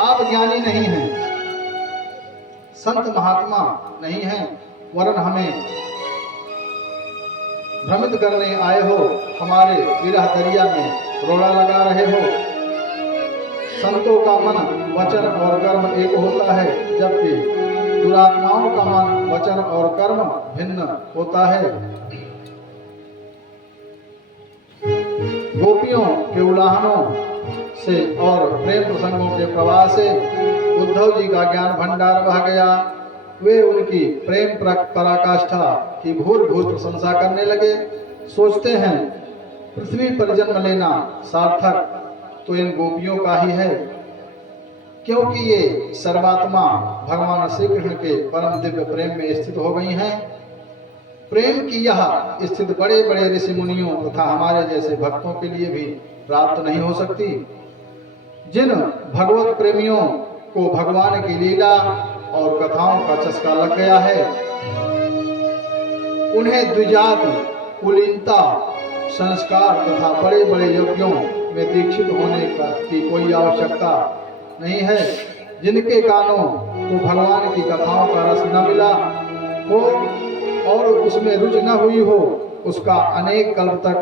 आप ज्ञानी नहीं हैं, संत महात्मा नहीं हैं, वरन हमें भ्रमित करने आए हो, हमारे विरह दरिया में रोड़ा लगा रहे हो। संतों का मन, वचन और कर्म एक होता है, जबकि दुरात्माओं का मन, वचन और कर्म भिन्न होता है। गोपियों के उलाहनों से और प्रेम प्रसंगों के प्रवाह से उद्धव जी का ज्ञान भंडार बह गया। वे उनकी प्रेम पराकाष्ठा की भूल भूल प्रशंसा करने लगे। सोचते हैं, पृथ्वी पर जन्म लेना सार्थक तो इन गोपियों का ही है, क्योंकि ये सर्वात्मा भगवान श्री कृष्ण के परम दिव्य प्रेम में स्थित हो गई हैं। प्रेम की यह स्थिति बड़े बड़े ऋषि मुनियों तथा हमारे जैसे भक्तों के लिए भी प्राप्त नहीं हो सकती। जिन भगवत प्रेमियों को भगवान की लीला और कथाओं का चस्का लग गया है, उन्हें द्विजात, कुलीनता, संस्कार तथा बड़े बड़े यज्ञों में दीक्षित होने की कोई आवश्यकता नहीं है। जिनके कानों को भगवान की कथाओं का रस न मिला हो और उसमें रुचि न हुई हो, उसका अनेक कल्प तक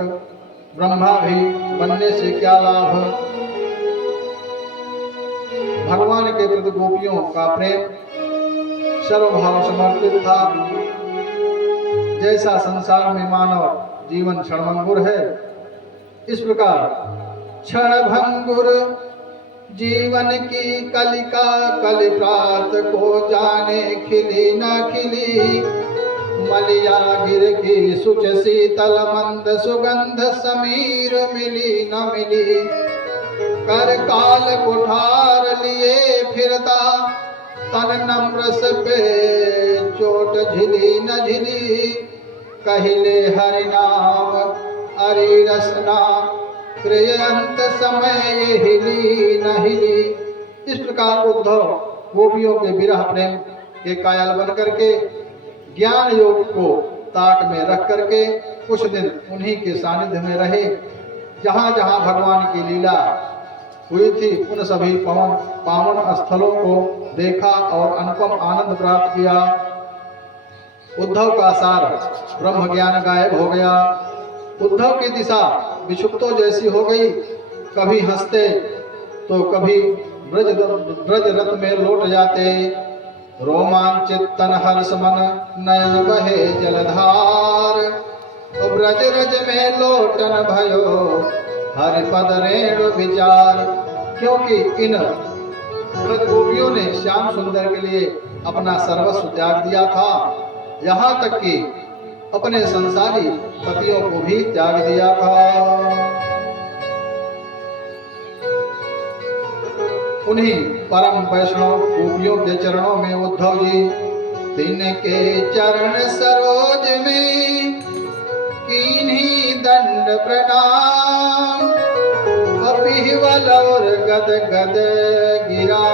ब्रह्मा भी बनने से क्या लाभ। भगवान के प्रति गोपियों का प्रेम सर्वभाव समर्पित था। जैसा संसार में मानव जीवन क्षणभंगुर है, इस प्रकार क्षणभंगुर जीवन की कलिका कल प्रात को जाने खिली न खिली। मलिया गिर की सुच शीतल मंद सुगंध समीर मिली न मिली। कर काल कुठार लिए फिरता तन नम्रस पे चोट झिली न झिली। कहिले हरि नाम हरि रसना प्रियंत समय हिली न हिली। इस प्रकार उद्धव गोपियों के विरह प्रेम के कायल बन करके ज्ञान योग को ताक में रख करके कुछ दिन उन्हीं के सानिध्य में रहे। जहाँ जहाँ भगवान की लीला हुई थी उन सभी पावन स्थलों को देखा और अनुपम आनंद प्राप्त किया। उद्धव का सार ब्रह्म ज्ञान गायब हो गया। उद्धव की दिशा विक्षुब्धों जैसी हो गई। कभी हंसते तो कभी ब्रज रथ में लौट जाते। रोमांचित तन हर्ष मन नयन बहे जलधार। ब्रज रज में लोटन भयो हरिपद रेणु विचार। क्योंकि इन ब्रज गोपियों ने श्याम सुंदर के लिए अपना सर्वस्व त्याग दिया था। यहाँ तक कि अपने संसारी पतियों को भी त्याग दिया था। उन्हीं परम वैष्णव गोपियों के चरणों में उद्धव जी तिनके चरण सरोज में कीन्ही दंड प्रणाम। कपिवल और गद गद गिरा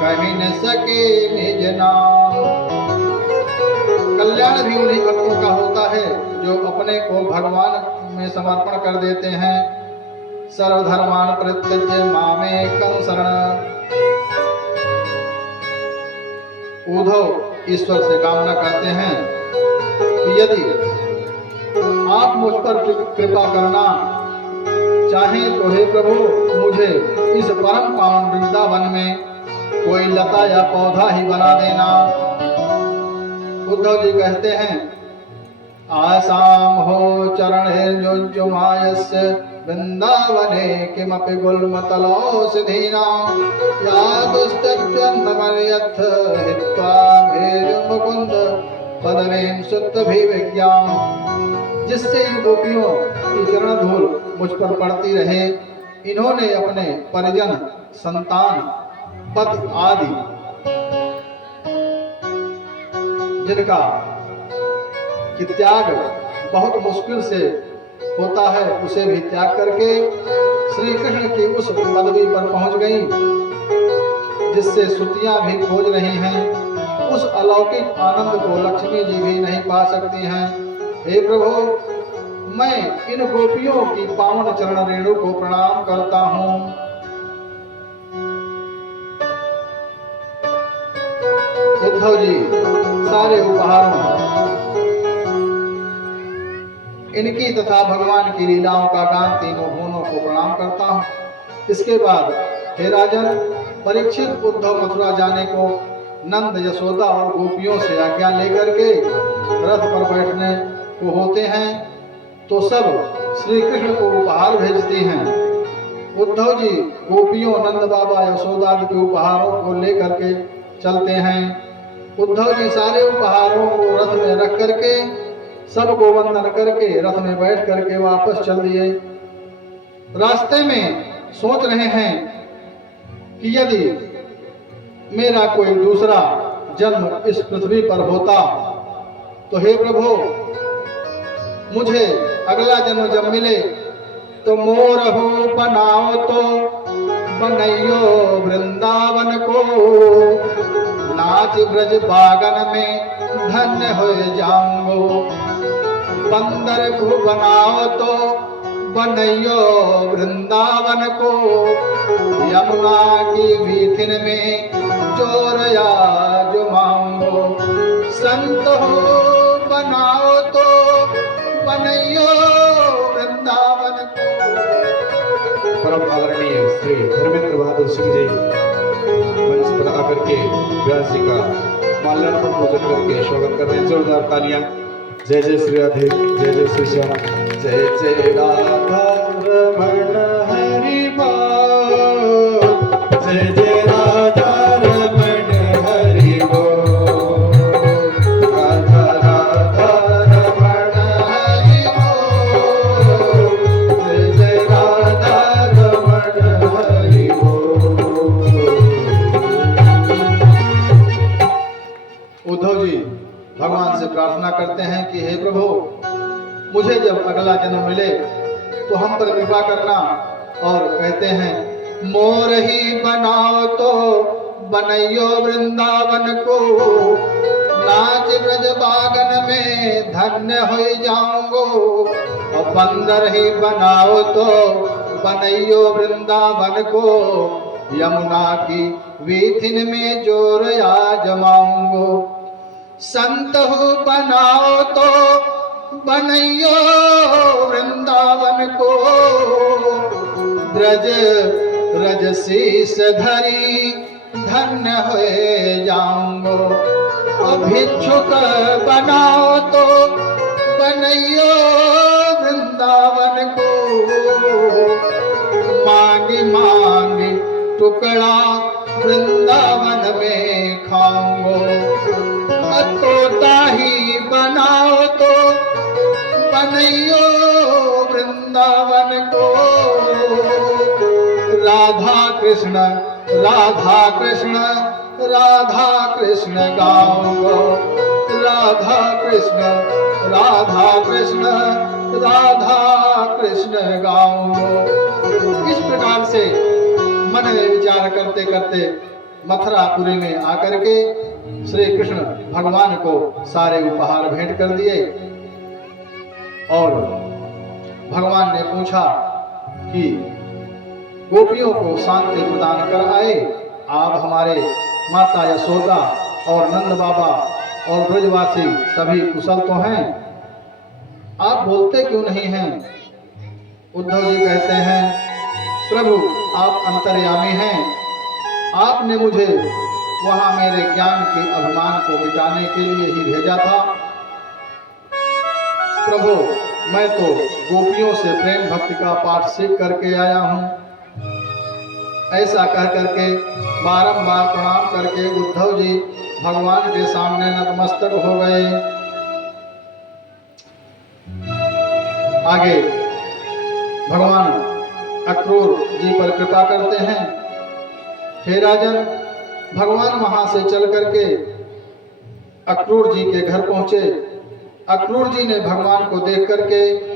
कहीं न सके निज नाम। कल्याण भी उन्हीं भक्तों का होता है जो अपने को भगवान में समर्पण कर देते हैं। सर्वधर्मान परित्यज्य मामेकं शरणं। उद्धव ईश्वर से कामना करते हैं कि यदि आप मुझ पर कृपा करना चाहें तो हे प्रभु मुझे इस परम पावन वृंदावन में कोई लता या पौधा ही बना देना। उद्धव जी कहते हैं आसाम हो चरणैर्युज्युमायस्य वृंदावने किमपि गुल्मतलौषधीनां या दुस्तच्चन्नमर्यथ हित्वा भेजं मुकुन्द पदवीं सुप्तभिविज्ञां। जिससे इन गोपियों की चरण धूल मुझ पर पड़ती रहे। इन्होंने अपने परिजन संतान पति आदि जिनका कि त्याग बहुत मुश्किल से होता है उसे भी त्याग करके श्री कृष्ण की उस पदवी पर पहुंच गई जिससे श्रुतियां भी खोज रही हैं। उस अलौकिक आनंद को लक्ष्मी जी भी नहीं पा सकती हैं। हे प्रभु मैं इन गोपियों की पावन चरण रेणु को प्रणाम करता हूँ। उद्धव जी सारे उपहारों इनकी तथा भगवान की लीलाओं का गान तीनों भुवनों को प्रणाम करता हूँ। इसके बाद हे राजन परीक्षित उद्धव मथुरा जाने को नंद यशोदा और गोपियों से आज्ञा लेकर के रथ पर बैठने को होते हैं तो सब श्री कृष्ण को उपहार भेजती हैं। उद्धव जी गोपियों नंद बाबा यशोदा के उपहारों को लेकर के चलते हैं। उद्धव जी सारे उपहारों को रथ में रख करके सबको वंदन करके रथ में बैठ करके वापस चल दिए। रास्ते में सोच रहे हैं कि यदि मेरा कोई दूसरा जन्म इस पृथ्वी पर होता तो हे प्रभु मुझे अगला जन्म जब मिले तो मोर हो बनाओ तो बनैयो वृंदावन को। नाच ब्रज बागन में धन्य हो जाऊंगो। बंदर को बनाओ तो बनैयो वृंदावन को। यमुना की भीथिन में चोर या जुमाऊंगो। संत हो बनाओ तो बनैयो वृंदावन को। परम आदरणीय श्री धर्मेंद्र बहादुर सिंह जी मंच पर आकर के व्यास जी का माल्यार्पण पूजन करके स्वागत कर रहे हैं। जोरदार तालियां। जय जय श्री राधे, जय जय श्री श्याम, जय जय राधा रमण हरि बाल। मुझे जब अगला जन्म मिले तो हम पर कृपा करना। और कहते हैं, मोर ही बनाओ तो बनैयो वृंदावन को, नाच ब्रज बागन में धन्य हो जाऊंगो। और बंदर ही बनाओ तो बनैयो वृंदावन को, यमुना की वीथिन में जोर आजमाऊंगो। संत हो बनाओ तो बनैयो वृंदावन को, ब्रज रज शीस धरी धन्य हो जाऊंगो। और भिक्षुक बनाओ तो बनैयो वृंदावन को, मांगी मांगी टुकड़ा वृंदावन में खाऊंगो। तोता ही बनाओ तो बनैयो वृंदावन को, राधा कृष्ण राधा कृष्ण राधा कृष्ण गाऊंगो। राधा कृष्ण राधा कृष्ण राधा कृष्ण गाऊंगो। इस प्रकार से मन में विचार करते करते मथुरापुरी में आकर के श्री कृष्ण भगवान को सारे उपहार भेंट कर दिए। और भगवान ने पूछा कि गोपियों को शांति प्रदान कर आए, आप हमारे माता यशोदा और नंद बाबा और ब्रजवासी सभी कुशल तो हैं, आप बोलते क्यों नहीं हैं? उद्धव जी कहते हैं, प्रभु आप अंतर्यामी हैं, आपने मुझे वहां मेरे ज्ञान के अभिमान को मिटाने के लिए ही भेजा था। प्रभु मैं तो गोपियों से प्रेम भक्ति का पाठ सीख करके आया हूँ। ऐसा कह करके बारंबार प्रणाम करके उद्धव जी भगवान के सामने नतमस्तक हो गए। आगे भगवान अक्रूर जी पर कृपा करते हैं। हे राजन, भगवान वहां से चल करके अक्रूर जी के घर पहुंचे। अक्रूर जी ने भगवान को देख करके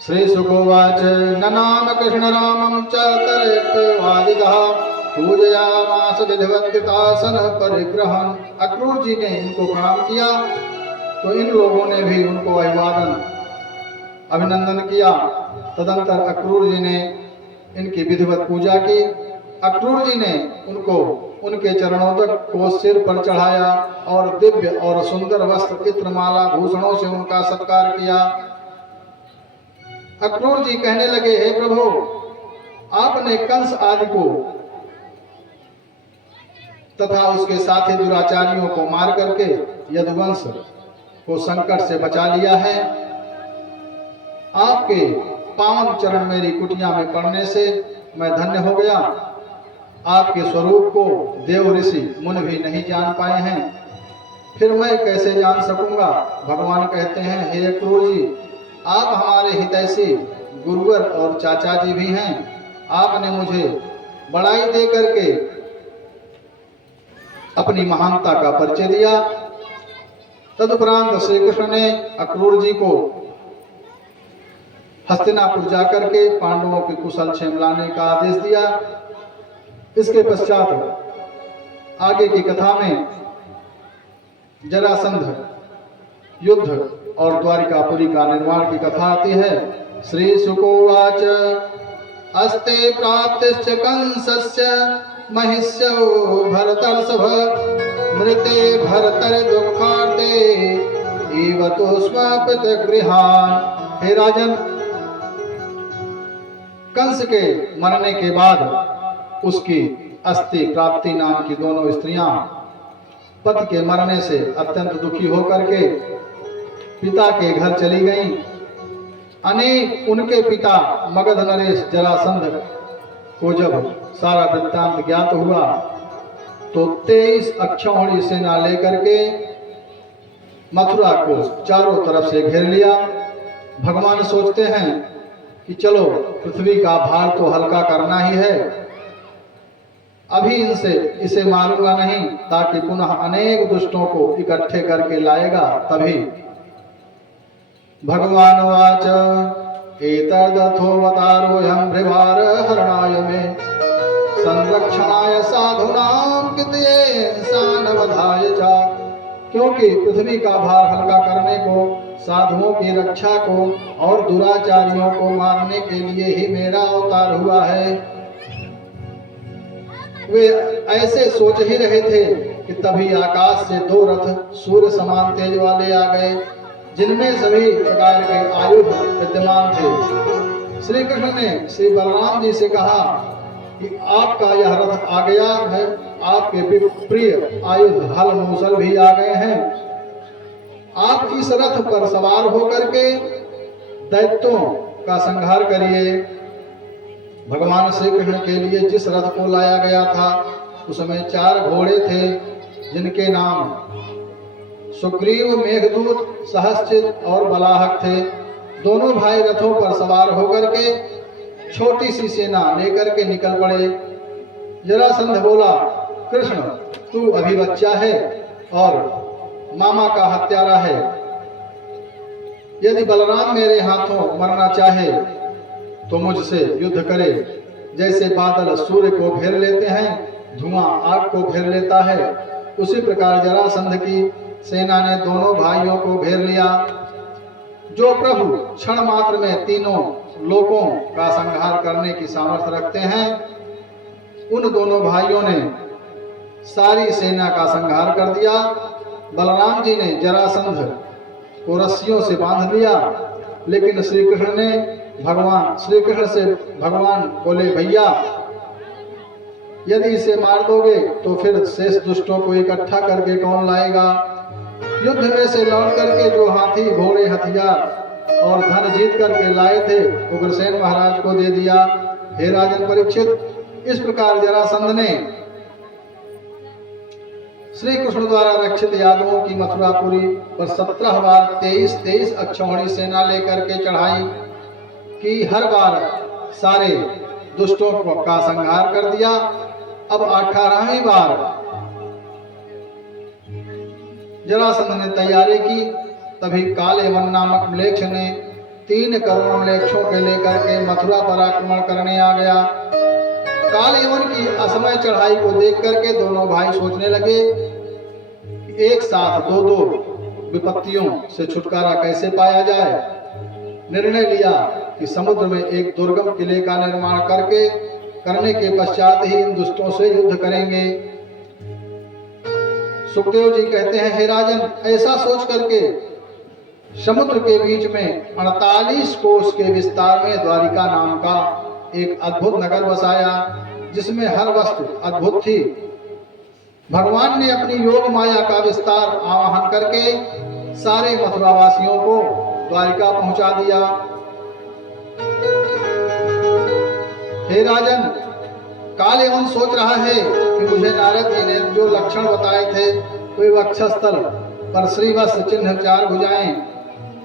श्री सुकोवाच ननाम कृष्ण रामं च तरेत्वादितः पूजयामास विधिवत् कृतासन परिग्रहण। अक्रूर जी ने इनको प्रणाम किया तो इन लोगों ने भी उनको अभिवादन अभिनंदन किया। तदंतर अक्रूर जी ने इनकी विधिवत पूजा की। अक्रूर जी ने उनको उनके चरणों तक को सिर पर चढ़ाया और दिव्य और सुंदर वस्त्र इत्रमाला भूषणों से उनका सत्कार किया। अक्रूर जी कहने लगे, हे प्रभु, आपने कंस आदि को तथा उसके साथी दुराचारियों को मार करके यदुवंश को संकट से बचा लिया है। आपके पावन चरण मेरी कुटिया में पड़ने से मैं धन्य हो गया। आपके स्वरूप को देव ऋषि मुनि भी नहीं जान पाए हैं, फिर मैं कैसे जान सकूंगा? भगवान कहते हैं, हे अक्रूर जी, आप हमारे हितैषी गुरुवर और चाचा जी भी हैं। आपने मुझे बड़ाई दे करके अपनी महानता का परिचय दिया। तदुपरांत श्री कृष्ण ने अक्रूर जी को हस्तिनापुर जाकर के पांडवों के कुशल क्षेम लाने का आदेश दिया। इसके पश्चात आगे की कथा में जरासंध युद्ध और द्वारिकापुरी का निर्माण की कथा आती है। श्री सुकोवाच अस्ते प्राप्तिश्च कंसस्य महिष्यौ भरतर्षभ मृते भरतर दुःखार्ते इव तोस्म पितृगृहान्। हे राजन, कंस के मरने के बाद उसकी अस्ति प्राप्ति नाम की दोनों स्त्रियां पति के मरने से अत्यंत दुखी होकर के पिता के घर चली गईं। अनेक उनके पिता मगध नरेश जरासंध को जब सारा वृत्तांत ज्ञात हुआ तो 23 अक्षौहिणी सेना लेकर के मथुरा को चारों तरफ से घेर लिया। भगवान सोचते हैं कि चलो पृथ्वी का भार तो हल्का करना ही है, अभी इसे मारूंगा नहीं, ताकि पुनः अनेक दुष्टों को इकट्ठे करके लाएगा, तभी भगवान वाच एतदथोवतारोऽहं भृभार हरणाय मे संरक्षणाय साधूनां कृतये सानवधाय च। क्योंकि पृथ्वी का भार हल्का करने को, साधुओं की रक्षा को और दुराचारियों को मारने के लिए ही मेरा अवतार हुआ है। वे ऐसे सोच ही रहे थे कि तभी आकाश से दो रथ सूर्य समान तेज वाले आ गए, जिनमें सभी प्रकार के आयुध विद्यमान थे। श्री कृष्ण ने श्री बलराम जी से कहा कि आपका यह रथ आ गया है, आपके प्रिय आयुध हल मूसल भी आ गए हैं। आप इस रथ पर सवार होकर के दैत्यों का संहार करिए। भगवान श्री कृष्ण के लिए जिस रथ को लाया गया था उसमें 4 घोड़े थे, जिनके नाम सुग्रीव, मेघदूत, सहस्चित और बलाहक थे। दोनों भाई रथों पर सवार होकर के छोटी सी सेना लेकर के निकल पड़े। जरासंध बोला, कृष्ण तू अभी बच्चा है और मामा का हत्यारा है। यदि बलराम मेरे हाथों मरना चाहे तो मुझसे युद्ध करे। जैसे बादल सूर्य को घेर लेते हैं, धुआं आग को घेर लेता है, उसी प्रकार जरासंध की सेना ने दोनों भाइयों को घेर लिया। जो प्रभु क्षण मात्र में तीनों लोकों का संहार करने की सामर्थ्य रखते हैं, उन दोनों भाइयों ने सारी सेना का संहार कर दिया। बलराम जी ने जरासंध को रस्सियों से बांध दिया, लेकिन श्री कृष्ण से भगवान बोले, भैया यदि इसे मार दोगे तो फिर शेष दुष्टों को इकट्ठा करके कौन लाएगा। युद्ध में से लौट करके जो हाथी, घोड़े, हथियार और धन जीत करके लाए थे उग्रसेन महाराज को दे दिया। हे राजन परीक्षित, इस प्रकार जरासंध ने श्री कृष्ण द्वारा रक्षित यादवों की मथुरापुरी पर 17 बार 23 अक्षौहिणी सेना लेकर के चढ़ाई की। हर बार सारे दुष्टों का संहार कर दिया। अब 18वीं बार जरासंध ने तैयारी की। तभी कालयवन नामक म्लेच्छ ने 3 करोड़ म्लेच्छों के लेकर के मथुरा पर आक्रमण करने आ गया। कालयवन की असमय चढ़ाई को देख करके दोनों भाई सोचने लगे कि एक साथ दो विपत्तियों से छुटकारा कैसे पाया जाए। निर्णय लिया कि समुद्र में एक दुर्गम किले का निर्माण करने के पश्चात ही इन दुष्टों से युद्ध करेंगे। सुखदेव जी कहते हैं, हे राजन, ऐसा सोच करके समुद्र के बीच में 48 कोस के विस्तार में द्वारिका नाम का एक अद्भुत नगर बसाया, जिसमें हर वस्तु अद्भुत थी। भगवान ने अपनी योग माया का विस्तार आवाहन करके सारे मथुरावासियों को द्वारिका पहुंचा दिया। हे राजन, कालयवन सोच रहा है कि मुझे नारद जी ने जो लक्षण बताए थे, वे वक्षस्थल पर श्रीवत्स चिन्ह, 4 भुजाएं,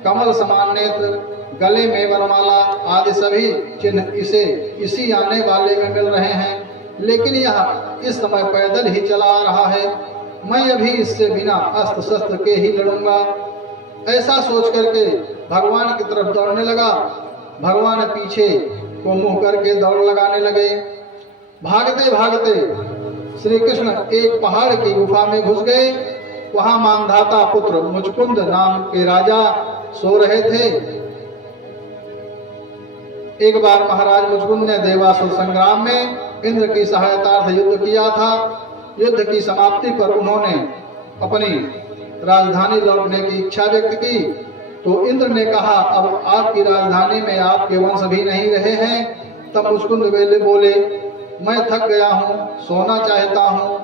कमल समान नेत्र, गले में वरमाला आदि सभी चिन्ह इसी आने वाले में मिल रहे हैं, लेकिन यह इस समय पैदल ही चला आ रहा है। मैं अभी इससे बिना अस्त्र शस्त्र के ही लड़ूंगा। ऐसा सोच करके भगवान की तरफ दौड़ने लगा। भगवान पीछे को मुंह करके दौड़ लगाने लगे। भागते भागते श्री कृष्ण एक पहाड़ की गुफा में घुस गए। वहां मानधाता पुत्र मुचकुंद नाम के राजा सो रहे थे। एक बार महाराज मुचकुंद ने देवासुर संग्राम में इंद्र की सहायतार्थ युद्ध किया था। युद्ध की समाप्ति पर उन्होंने अपनी राजधानी लौटने की इच्छा व्यक्त की, तो इंद्र ने कहा, अब आपकी राजधानी में आपके वंश भी नहीं रहे हैं। तब मुचकुंद बोले, मैं थक गया हूँ, सोना चाहता हूँ।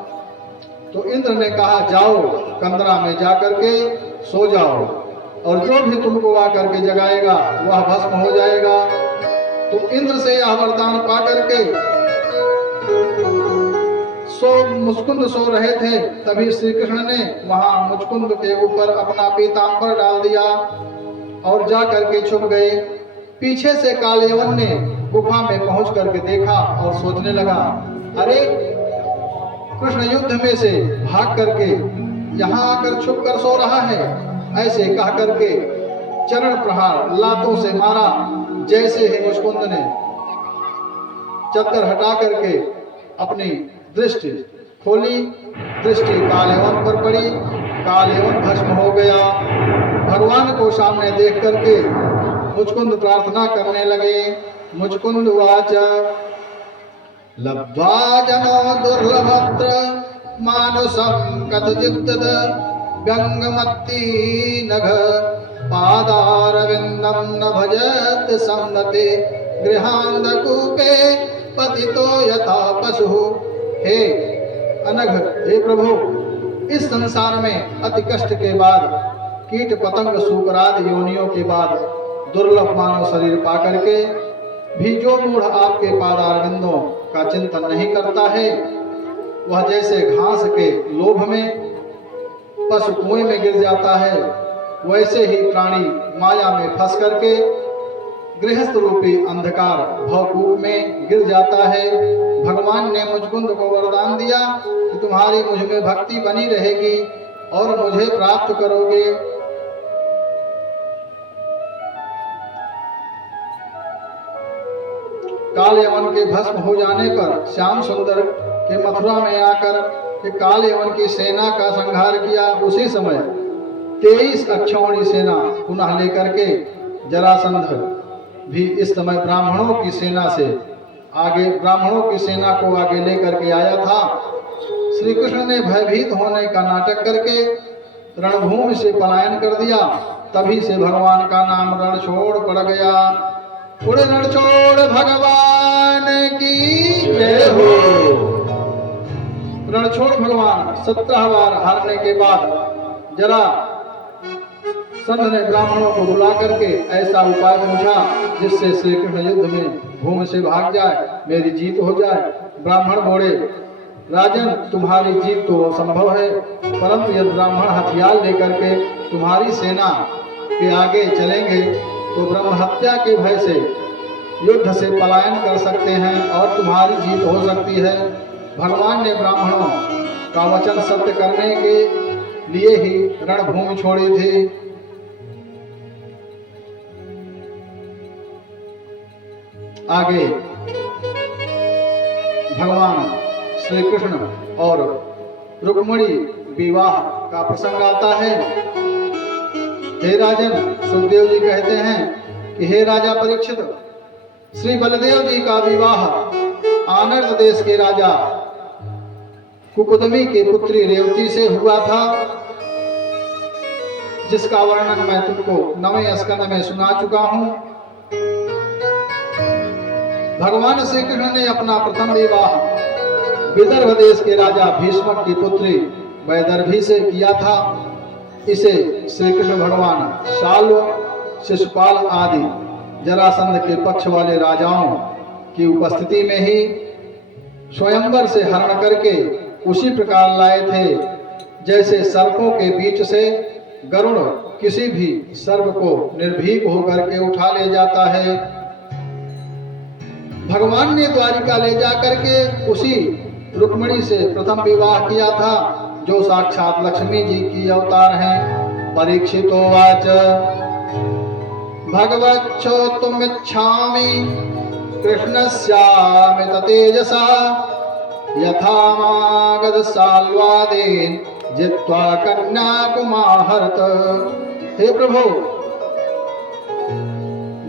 तो इंद्र ने कहा, जाओ कंदरा में जाकर के सो जाओ, और जो भी तुमको आकर के जगाएगा वह भस्म हो जाएगा। तो इंद्र से यह वरदान पा करके मुचकुंद सो रहे थे। तभी श्री कृष्ण ने वहां मुचकुंद के ऊपर अपना पीतांबर डाल दिया और जा करके छुप गए। पीछे से कालयवन ने गुफा में पहुंच करके देखा और सोचने लगा, अरे कृष्ण युद्ध में से भाग करके यहाँ आकर छुप कर सो रहा है। ऐसे कह करके चरण प्रहार लातों से मारा। जैसे ही मुचकुंद ने चद्दर हटा करके अपनी दृष्टि खोली, दृष्टि कालेवन पर पड़ी, कालेवन भस्म हो गया। भगवान को सामने देख करके मुचकुंद प्रार्थना करने लगे। मुचकुंद वाच लब्ध्वा जनो दुर्लभत्र मानुषं कथचित् व्यंगमत्ति नघ पादारविंदं न भजत सम्नते गृहांधकूपे पतितो यथा पशु। हे अनघ, हे प्रभु, इस संसार में अति कष्ट के बाद, कीट पतंग सूकरादि योनियों के बाद दुर्लभ मानव शरीर पाकर के भी जो मूढ़ आपके पादारविंदों का चिंतन नहीं करता है, वह जैसे घास के लोभ में पशु कुएं में गिर जाता है, वैसे ही प्राणी माया में फंस करके गृहस्थ रूपी अंधकार भवकूप में गिर जाता है। भगवान ने मुचकुंद को वरदान दिया कि तुम्हारी मुझ में भक्ति बनी रहेगी और मुझे प्राप्त करोगे। काल यवन के भस्म हो जाने पर श्याम सुंदर के मथुरा में आकर के काल यवन की सेना का संहार किया। उसी समय 23 अक्षौणी सेना पुनः लेकर के जरासंध भी इस समय ब्राह्मणों की सेना की सेना को आगे लेकर के आया था। श्री कृष्ण ने भयभीत होने का नाटक करके रणभूमि से पलायन कर दिया। तभी से भगवान का नाम रणछोड़ पड़ गया। उड़े रणछोड़ भगवान की जय हो। रणछोड़ भगवान 17 बार हारने के बाद जरा संत ने ब्राह्मणों को बुला करके ऐसा उपाय पूछा जिससे श्री कृष्ण युद्ध में भूमि से भाग जाए, मेरी जीत हो जाए। ब्राह्मण बोले, राजन, तुम्हारी जीत तो संभव है, परंतु यदि ब्राह्मण हथियार लेकर के तुम्हारी सेना के आगे चलेंगे तो ब्रह्म हत्या के भय से युद्ध से पलायन कर सकते हैं और तुम्हारी जीत हो सकती है। भगवान ने ब्राह्मणों का वचन सत्य करने के लिए ही रणभूमि छोड़ी थी। आगे भगवान श्री कृष्ण और रुक्मिणी विवाह का प्रसंग आता है। हे राजन, सुखदेव जी कहते हैं कि हे राजा परीक्षित, श्री बलदेव जी का विवाह आनर्द देश के राजा कुकुदमी की पुत्री रेवती से हुआ था, जिसका वर्णन मैं तुमको 9वें स्कंद में सुना चुका हूं। भगवान श्री कृष्ण ने अपना प्रथम विवाह विदर्भ देश के राजा भीष्मक की पुत्री वैदर्भी से किया था। इसे श्री कृष्ण भगवान शाल्व, शिशुपाल आदि जरासंध के पक्ष वाले राजाओं की उपस्थिति में ही स्वयंवर से हरण करके उसी प्रकार लाए थे जैसे सर्पों के बीच से गरुड़ किसी भी सर्प को निर्भीक होकर के उठा ले जाता है। भगवान ने द्वारिका ले जाकर के उसी रुक्मिणी से प्रथम विवाह किया था, जो साक्षात लक्ष्मी जी की अवतार हैं। परीक्षितो वाच भगवच्छोत्तुमिच्छामि कृष्णस्यामित तेजसा यथा मागध साल्वादेन जित्वा कन्याकुमारत। हे प्रभु,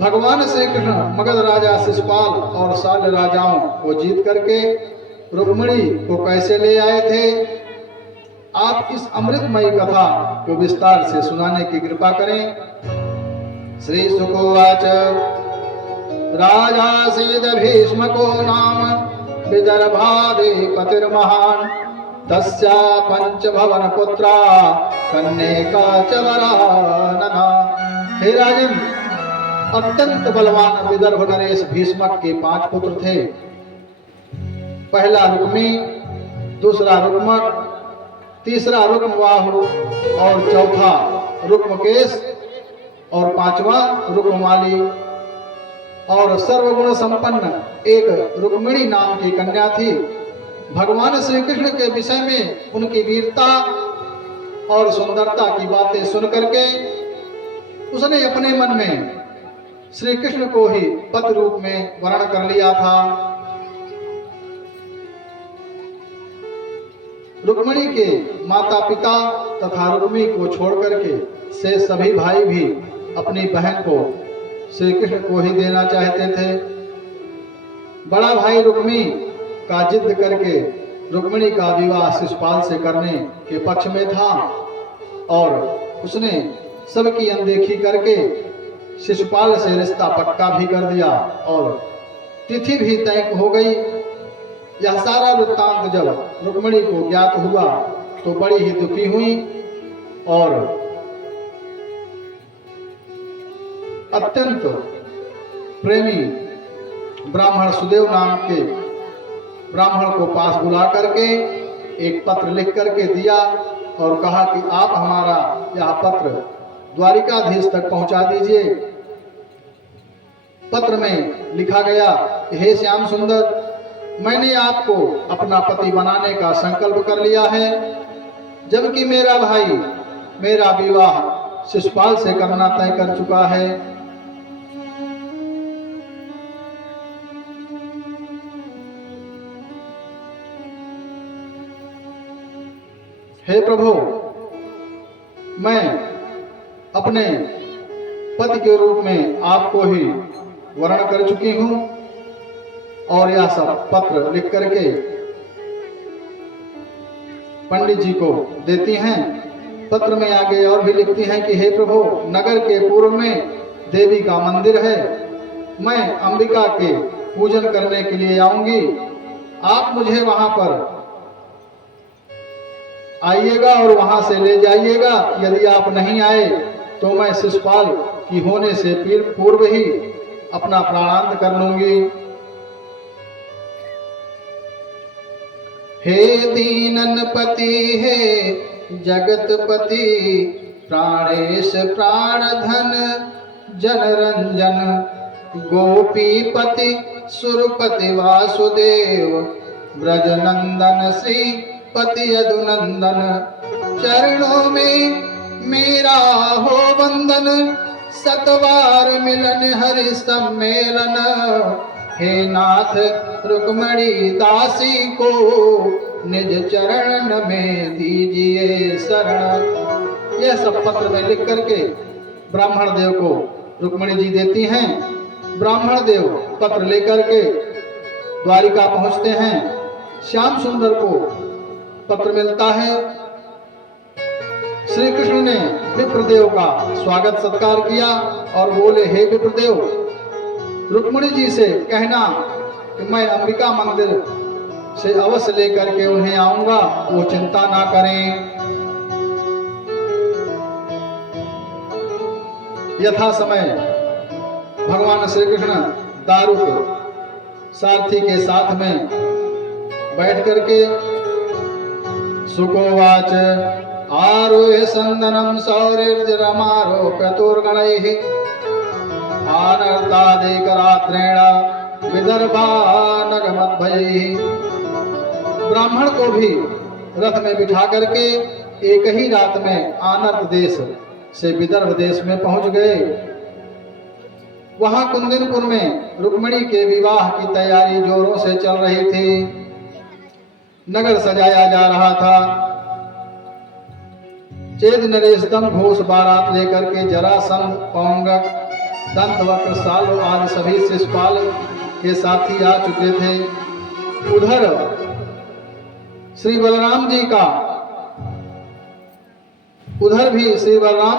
भगवान श्री कृष्ण मगध राजा शिशुपाल और साल्य राजाओं को जीत करके रुक्मिणी को कैसे ले आए थे, आप इस अमृतमयी कथा को विस्तार से सुनाने की कृपा करें। श्री सुकोवाच राजासीद भीष्मको नाम विदर्भाधिपतिर्महान् तस्या पंचभवन पुत्रा कन्यका च वरानना। हे राजन, अत्यंत बलवान विदर्भ नरेश भीष्मक के 5 पुत्र थे। पहला रुक्मी, दूसरा रुक्मक, तीसरा रुक्मबाहु और चौथा रुक्मकेश और 5वां रुक्ममाली। और सर्वगुण संपन्न एक रुक्मिणी नाम की कन्या थी। भगवान श्री कृष्ण के विषय में उनकी वीरता और सुंदरता की बातें सुन करके उसने अपने मन में श्री कृष्ण को ही पति रूप में वर्ण कर लिया था। रुक्मिणी के माता पिता तथा रुक्मी को छोड़ करके से सभी भाई भी अपनी बहन को श्री कृष्ण को ही देना चाहते थे। बड़ा भाई रुक्मी का जिद करके रुक्मिणी का विवाह शिशुपाल से करने के पक्ष में था और उसने सबकी अनदेखी करके शिशुपाल से रिश्ता पक्का भी कर दिया और तिथि भी तय हो गई। यह सारा वृत्तांत जब रुक्मिणी को ज्ञात हुआ तो बड़ी ही दुखी हुई और अत्यंत प्रेमी ब्राह्मण सुदेव नाम के ब्राह्मण को पास बुला करके एक पत्र लिख करके दिया और कहा कि आप हमारा यह पत्र द्वारिकाधीश तक पहुंचा दीजिए। पत्र में लिखा गया कि हे श्याम सुंदर, मैंने आपको अपना पति बनाने का संकल्प कर लिया है, जबकि मेरा भाई मेरा विवाह शिशुपाल से करना तय कर चुका है। हे प्रभु, मैं अपने पति के रूप में आपको ही वर्ण कर चुकी हूं और यह सब पत्र लिख करके पंडित जी को देती हैं। पत्र में आगे और भी लिखती हैं कि हे प्रभु, नगर के पूर्व में देवी का मंदिर है, मैं अंबिका के पूजन करने के लिए आऊंगी, आप मुझे वहां पर आइएगा और वहां से ले जाइएगा। यदि आप नहीं आए तो मैं शिशुपाल की होने से पूर्व ही अपना प्राणांत कर लूंगी। हे दीनन पति हे जगतपति, प्राणेश प्राणधन जनरंजन, गोपीपति सुरपति वासुदेव, ब्रजनंदन श्री पति यदुनंदन, चरणों में मेरा हो वंदन, सतवार मिलन हरि सम्मेलन, हे नाथ रुक्मिणी दासी को निज चरण में दीजिए शरण। यह सब पत्र में लिख करके ब्राह्मण देव को रुक्मिणी जी देती हैं। ब्राह्मण देव पत्र लेकर के द्वारिका पहुंचते हैं। श्याम सुंदर को पत्र मिलता है। श्री कृष्ण ने विप्रदेव का स्वागत सत्कार किया और बोले, हे विप्रदेव, रुक्मिणी जी से कहना कि मैं अंबिका मंदिर से अवश्य लेकर के उन्हें आऊंगा, वो चिंता ना करें। यथा समय भगवान श्री कृष्ण दारुक सारथी के साथ में बैठ करके सुकोवाच, आरोह संदनम सौरिर्जरमारोप्यतुर्गणैः, आनर्तादेकरात्रेण विदर्भानगमद्भयैः। ब्राह्मण को भी रथ में बिठा करके एक ही रात में आनर्त देश से विदर्भ देश में पहुंच गए। वहां कुंदिनपुर में रुक्मिणी के विवाह की तैयारी जोरों से चल रही थी। नगर सजाया जा रहा था। चेद नरेश दम घोष बारात लेकर के जरासंध, पौंगक, दंतवक्र, सालो आदि सभी शिशुपाल के साथी आ चुके थे। उधर श्री बलराम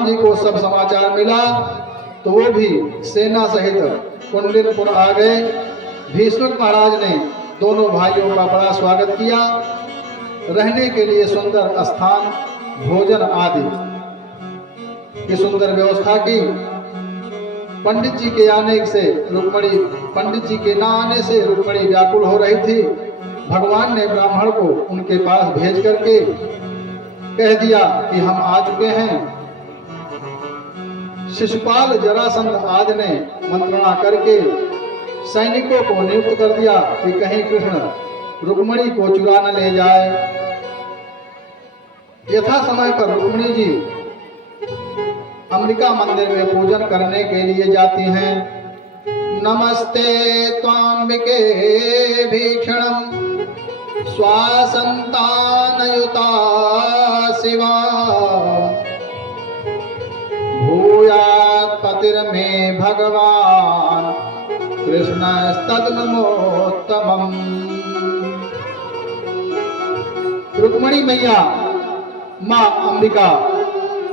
जी को सब समाचार मिला तो वो भी सेना सहित कुंदिनपुर आ गए। भीष्म महाराज ने दोनों भाइयों का बड़ा स्वागत किया। रहने के लिए सुंदर स्थान, भोजन आदि की सुंदर व्यवस्था की। पंडित जी के ना आने से रुक्मिणी व्याकुल हो रही थी। भगवान ने ब्राह्मण को उनके पास भेज करके कह दिया कि हम आ चुके हैं। शिशुपाल, जरासंध आदि ने मंत्रणा करके सैनिकों को नियुक्त कर दिया कि कहीं कृष्ण रुक्मिणी को चुरा न ले जाए। यथा समय पर रुक्मिणी जी अंबिका मंदिर में पूजन करने के लिए जाती हैं। नमस्ते त्वांबिके भीक्षणम स्वासंतानयुता शिवा भूयात् पतिर्मे भगवान कृष्णस्तदनमोत्तमम्। रुक्मिणी मैया माँ अंबिका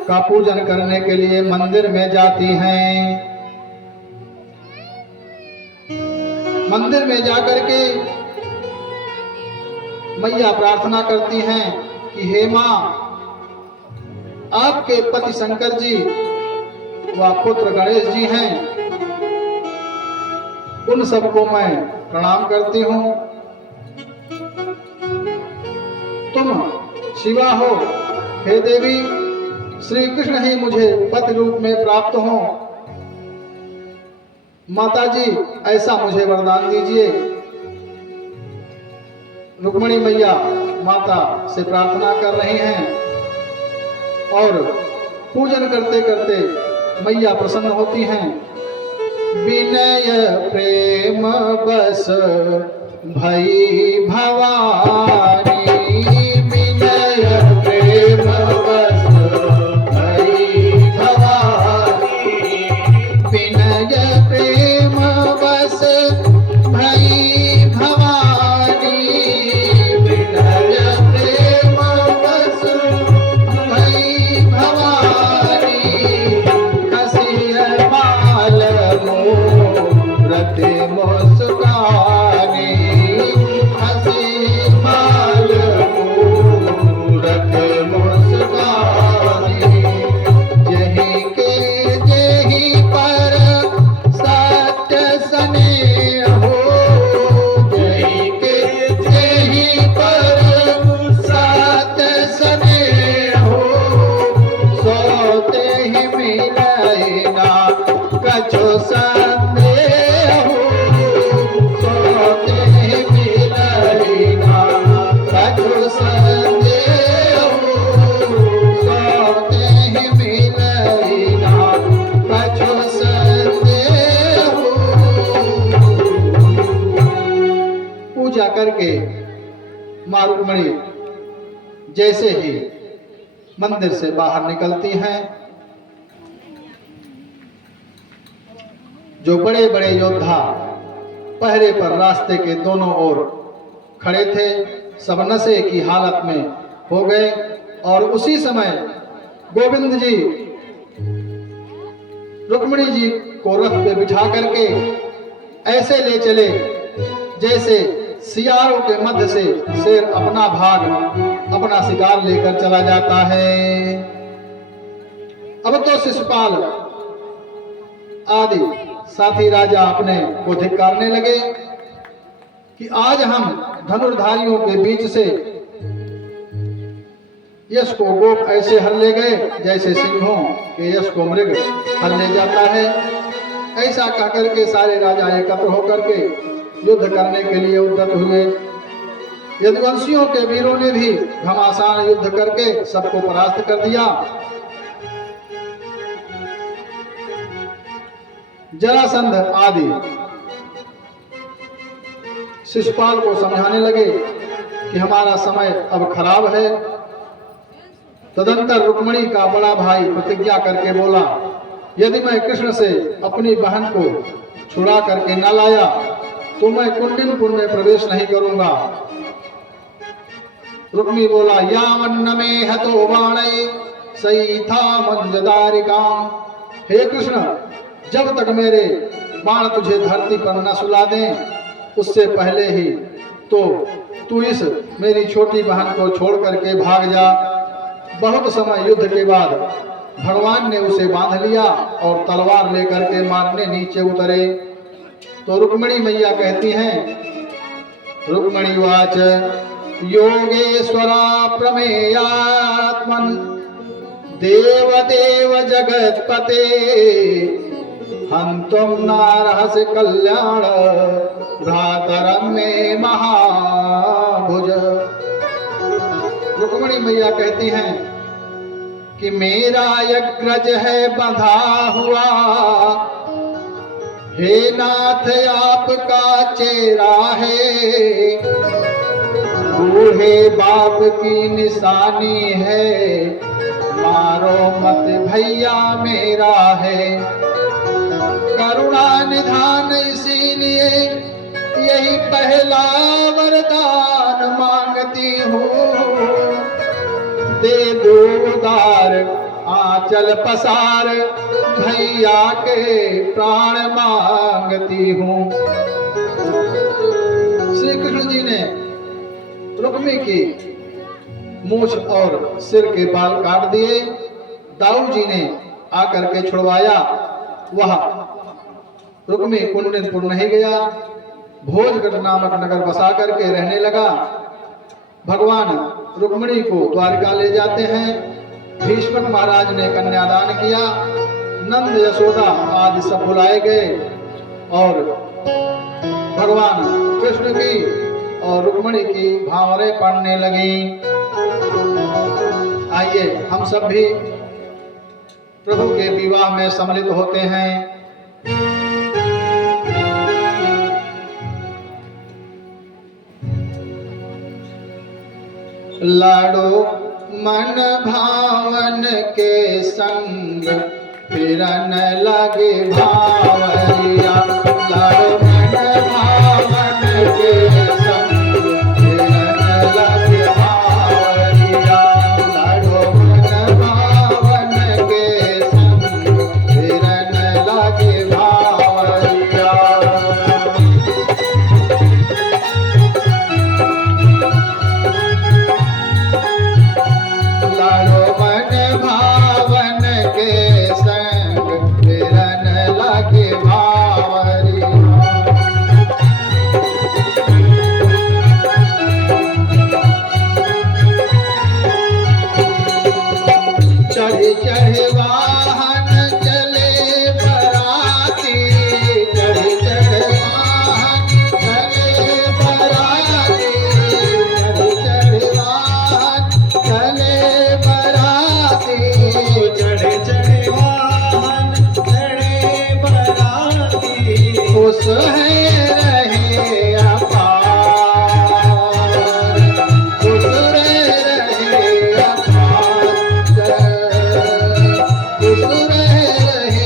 का पूजन करने के लिए मंदिर में जाती हैं। मंदिर में जाकर के मैया प्रार्थना करती हैं कि हे माँ, आपके पति शंकर जी व पुत्र गणेश जी हैं, उन सबको मैं प्रणाम करती हूँ। तुम शिवा हो, हे देवी, श्री कृष्ण ही मुझे पति रूप में प्राप्त हो। माता जी, ऐसा मुझे वरदान दीजिए। रुक्मिणी मैया माता से प्रार्थना कर रही हैं और पूजन करते करते मैया प्रसन्न होती हैं। विनय प्रेम बस भई भवानी, विनय प्रेम बस भई भवानी, विनय प्रेम बस भई भवानी, विनय प्रेम बस भई भवानी, कसिय माल मूरत मुस्कानी, हसी माल मूरत मुस्कानी, जही के जही पर सत्य स्नेह हो, जही के जही पर सत्य स्नेह हो, सोते ही मिलई ना कछु संदेह हो, सोते ही मिलई ना कछु संदेह हो, सोते ही मिलई ना कछु संदेह हो। पूजा करके माँ रुक्मिणी जैसे ही मंदिर से बाहर निकलती हैं, जो बड़े बड़े योद्धा पहरे पर रास्ते के दोनों ओर खड़े थे, सब नशे की हालत में हो गए। और उसी समय गोविंद जी रुक्मिणी जी को रथ पे बिठा करके ऐसे ले चले जैसे सियारों के मध्य से शेर अपना भाग, अपना शिकार लेकर चला जाता है। अब तो शिशुपाल आदि साथी राजा अपने को धिक्कारने लगे कि आज हम धनुर्धारियों के बीच से यश को गोप ऐसे हर ले गए जैसे सिंहों के यश को मृग हर ले जाता है। ऐसा कहकर के सारे राजा एकत्र होकर के युद्ध करने के लिए उद्यत हुए। यदुवंशियों के वीरों ने भी घमासान युद्ध करके सबको परास्त कर दिया। जरासंध आदि शिशुपाल को समझाने लगे कि हमारा समय अब खराब है। तदंतर रुक्मिणी का बड़ा भाई प्रतिज्ञा करके बोला, यदि मैं कृष्ण से अपनी बहन को छुड़ा करके न लाया तो मैं कुंडिनपुर में प्रवेश नहीं करूंगा। रुक्मी बोला, यावन्न में हतो बाणे सईथा मंजदारिकाम। हे कृष्ण, जब तक मेरे बाण तुझे धरती पर न सुला दें, उससे पहले ही तो तू इस मेरी छोटी बहन को छोड़ करके भाग जा। बहुत समय युद्ध के बाद भगवान ने उसे बांध लिया और तलवार लेकर के मारने नीचे उतरे। तो रुक्मिणी मैया कहती हैं, रुक्मिणी वाच योगेश्वरा प्रमेयात्मन देव देव जगतपते हंतुम नारहस्य कल्याण भ्रातरम में महाभुज। रुक्मिणी मैया कहती हैं, कि मेरा अग्रज है बंधा हुआ, हे नाथ आपका चेहरा है, बूढ़े बाप की निशानी है, मारो मत भैया मेरा है। करुणा निधान इसीलिए यही पहला वरदान मांगती हूँ, दे दो उदार आंचल पसार, भैया के प्राण मांगती हूँ। श्री कृष्ण जी ने रुक्मी की मूछ और सिर के बाल काट दिए। दाऊ जी ने आकर के छुड़वाया। वह रुक्मी कुंडनपुर नहीं गया, भोजगढ़ नामक नगर बसा करके रहने लगा। भगवान रुक्मिणी को द्वारिका ले जाते हैं। भीष्मक महाराज ने कन्यादान किया। नंद यशोदा आदि सब बुलाए गए और भगवान कृष्ण की और रुक्मिणी की भावरें पड़ने लगी। आइए हम सब भी प्रभु के विवाह में सम्मिलित होते हैं। लाडो मन भावन के संग फिरन लगे भावरिया, लाडो मन भावन के संग फिरन लगे भावरिया, लाडो मन भावन के संग फिरन लगे भावरिया। लाडो मन भावन के संग फिरन लगे भावरिया। चढ़े चढ़े वाहन चले बराती, चढ़े चढ़े वाहन चले बराती, चढ़े चढ़े वाहन चले बराती, चढ़े चढ़े वाहन चढ़े बराती, खुश है रहे अपार, खुश रहे अपार, खुश रहे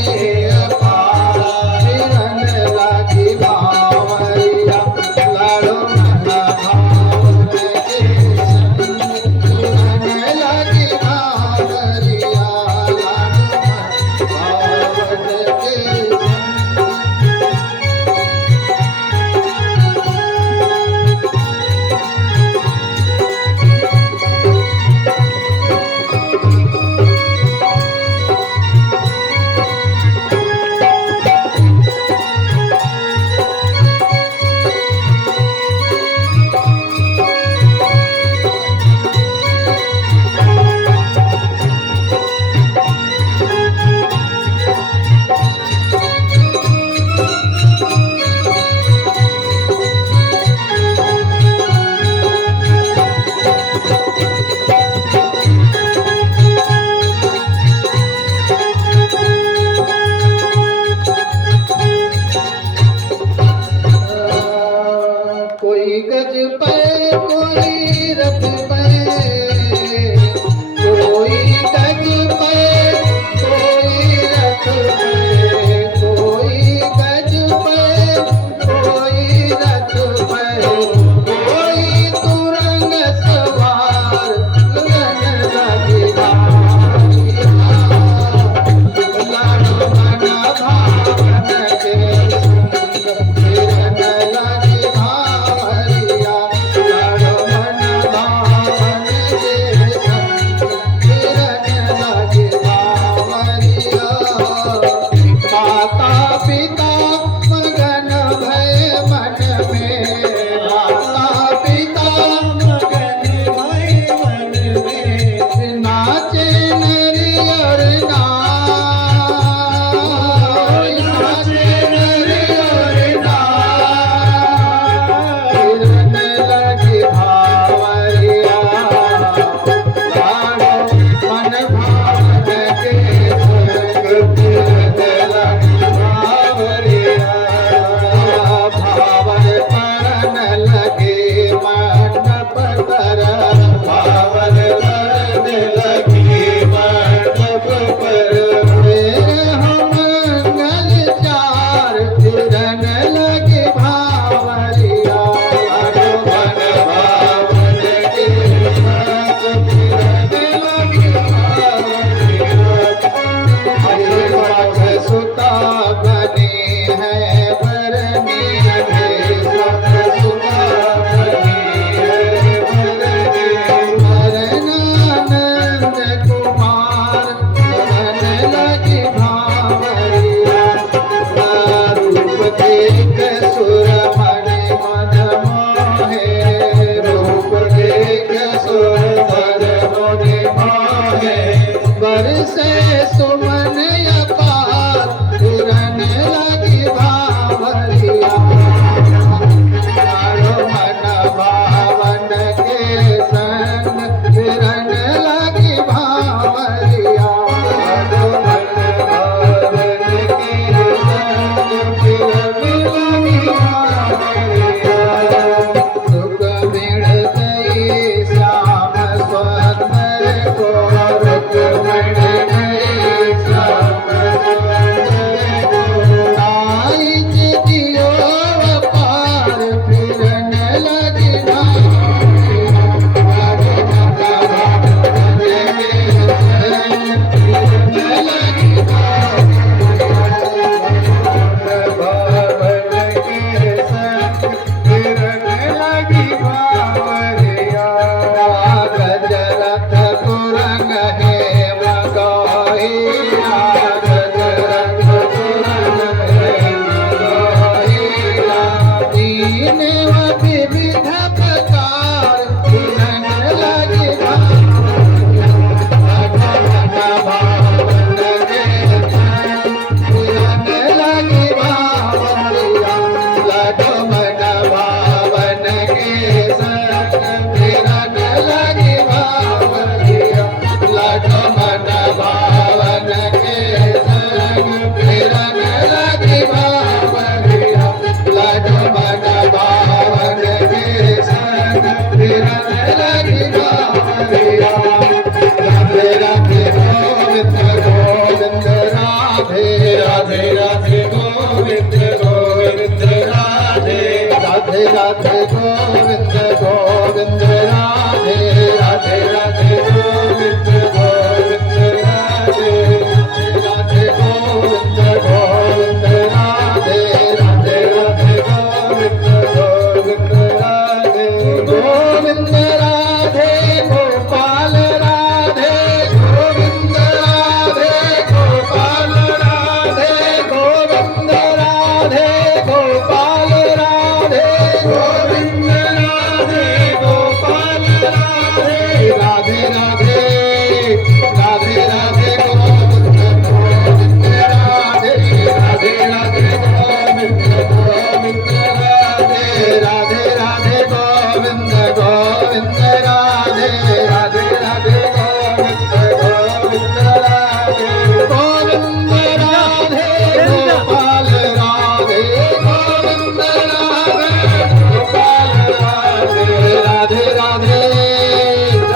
अपार, फिरन लगी भावरिया, लाडो मन भावन के संग फिरन लगी भावरिया, लाडो मन भावन के संग। सुहावनी है बरनी भेषवत सुहावनी है बरनी वरनानंद कुमार मन लगी भावरिया रूप देख सुरमणि मन मोहे रूप देख सुरमणि मन मोहे बरसे सुमन अपार हिरन लगी भावरिया आयो मन भावन के संग हिरन लगी भावरिया आयो मन भावन के संग हिरन लगी भावरिया सुख मिल गई श्याम सुंदर को रुक मिल गई श्याम सुंदर को आई जियो अपार फिरन लगी गजरथ कुरंग है मगोहिया गजरथ कुरंग है मगोहिया दीन विविध प्रकार हिरन लगी भावन के हिरन लगी भावरिया लडो मन भावन के संग हिरन लगी भावरिया लडो मन भावन के संग हिरन लगी भावरिया लडो मन भावन के संग हिरन लगी भावरिया राधे राधे गोविंद गोविंद राधे राधे राधे गोविंद गोविंद राधे राधे राधे गोविंद गोविंद राधे राधे राधे गोविंद गोविंद राधे राधे गोविंद गोविंद राधे राधे राधे गोविंद गोविंद राधे गोविंद राधे गोपाल राधे गोविंद राधे गोपाल राधे गोविंद राधे गोपाल राधे गोविंद राधे गोपाल राधे राधे राधे राधे राधे गोविंद गोविंद राधे राधे राधे गोविंद गोविंद राधे राधे राधे गोविंद गोविंद राधे राधे राधे गोविंद गोविंद राधे गोविंद राधे गोपाल राधे गोविंद राधे गोपाल राधे राधे राधे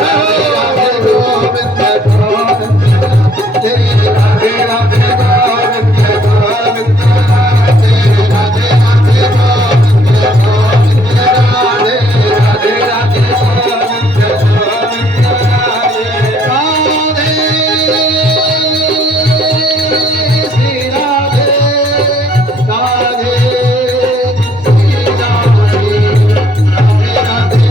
राधे राधे गोविंद गोविंद राधे राधे राधे गोविंद गोविंद राधे राधे राधे गोविंद गोविंद राधे राधे राधे गोविंद गोविंद राधे राधे श्री राधे राधे श्री राधे राधे राधे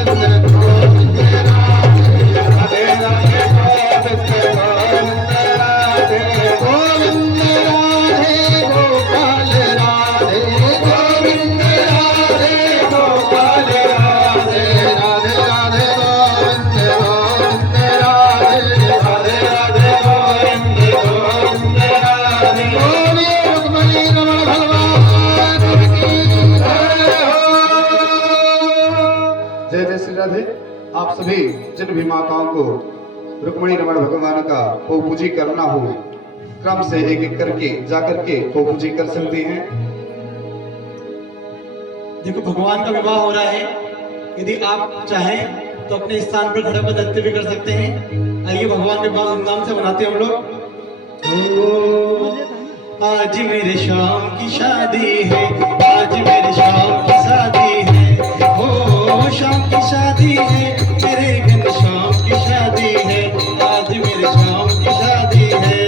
गोविंद गोविंद राधे राधे राधे गोविंद गोविंद राधे गोविंद राधे गोपाल राधे गोविंद राधे गोपाल राधे राधे राधे गोविंद गोविंद राधे राधे राधे गोविंद गोविंद राधे बोले रुक्मिणी रमण भगवान की जय हो। जय जय श्री राधे। आप सभी जिन भी माताओं को रुक्मिणी रमण भगवान का पूजी करना हो क्रम से एक एक करके जाकर के पूजी कर सकते हैं। देखो भगवान का विवाह हो रहा है, यदि आप चाहें तो अपने स्थान पर खड़े होकर नृत्य भी कर सकते हैं। आइए भगवान के विवाह धूमधाम से मनाते हैं हम लोग। आज मेरे शाम की शादी है, आज मेरे शाम की शादी है, हो शाम की शादी है, मेरे घर शाम की शादी है, आज मेरे शाम की शादी है।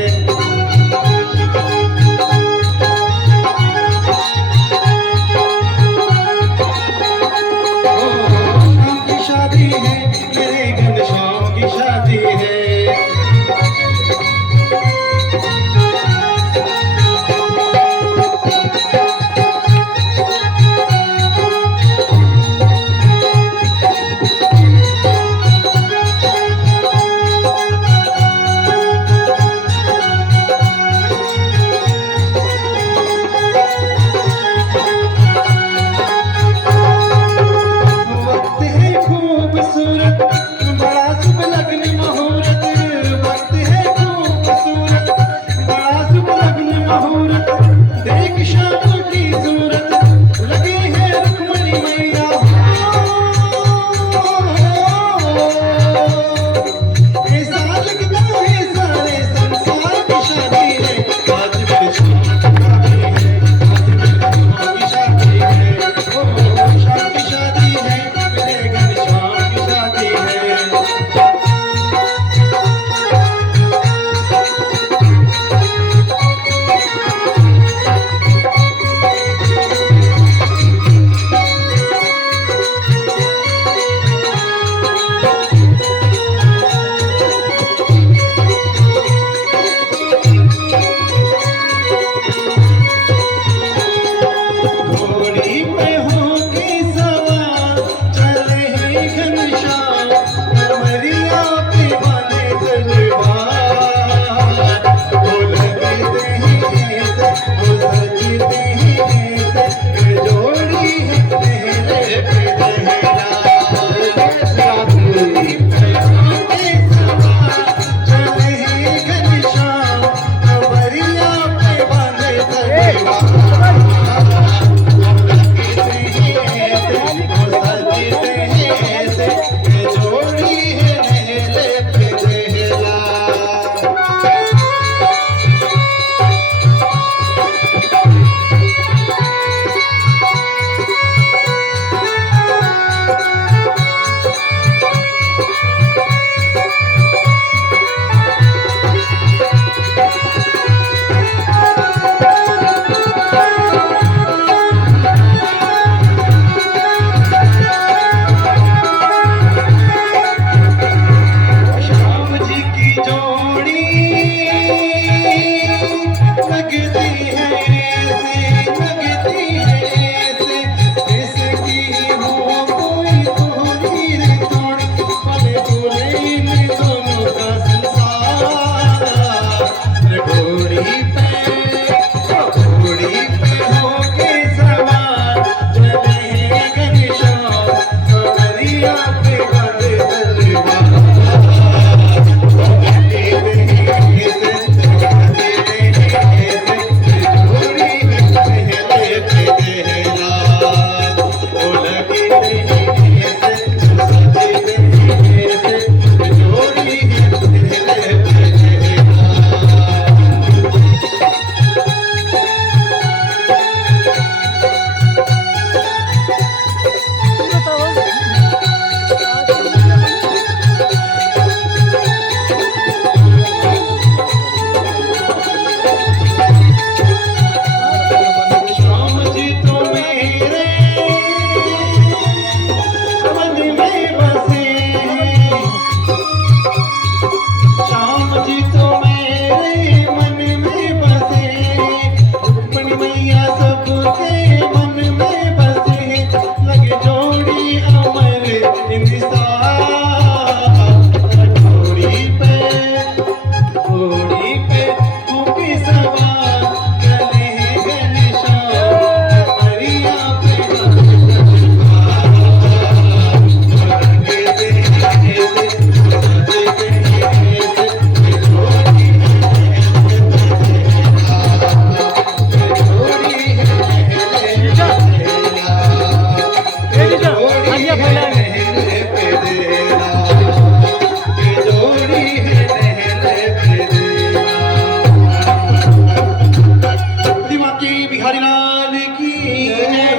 लाल की जय,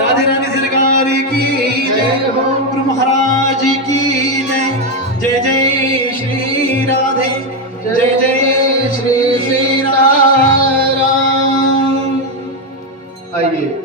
राधे राधे सरकार की जय, गुरु महाराज की जय, जय जय श्री राधे, जय जय श्री श्री राम। आइए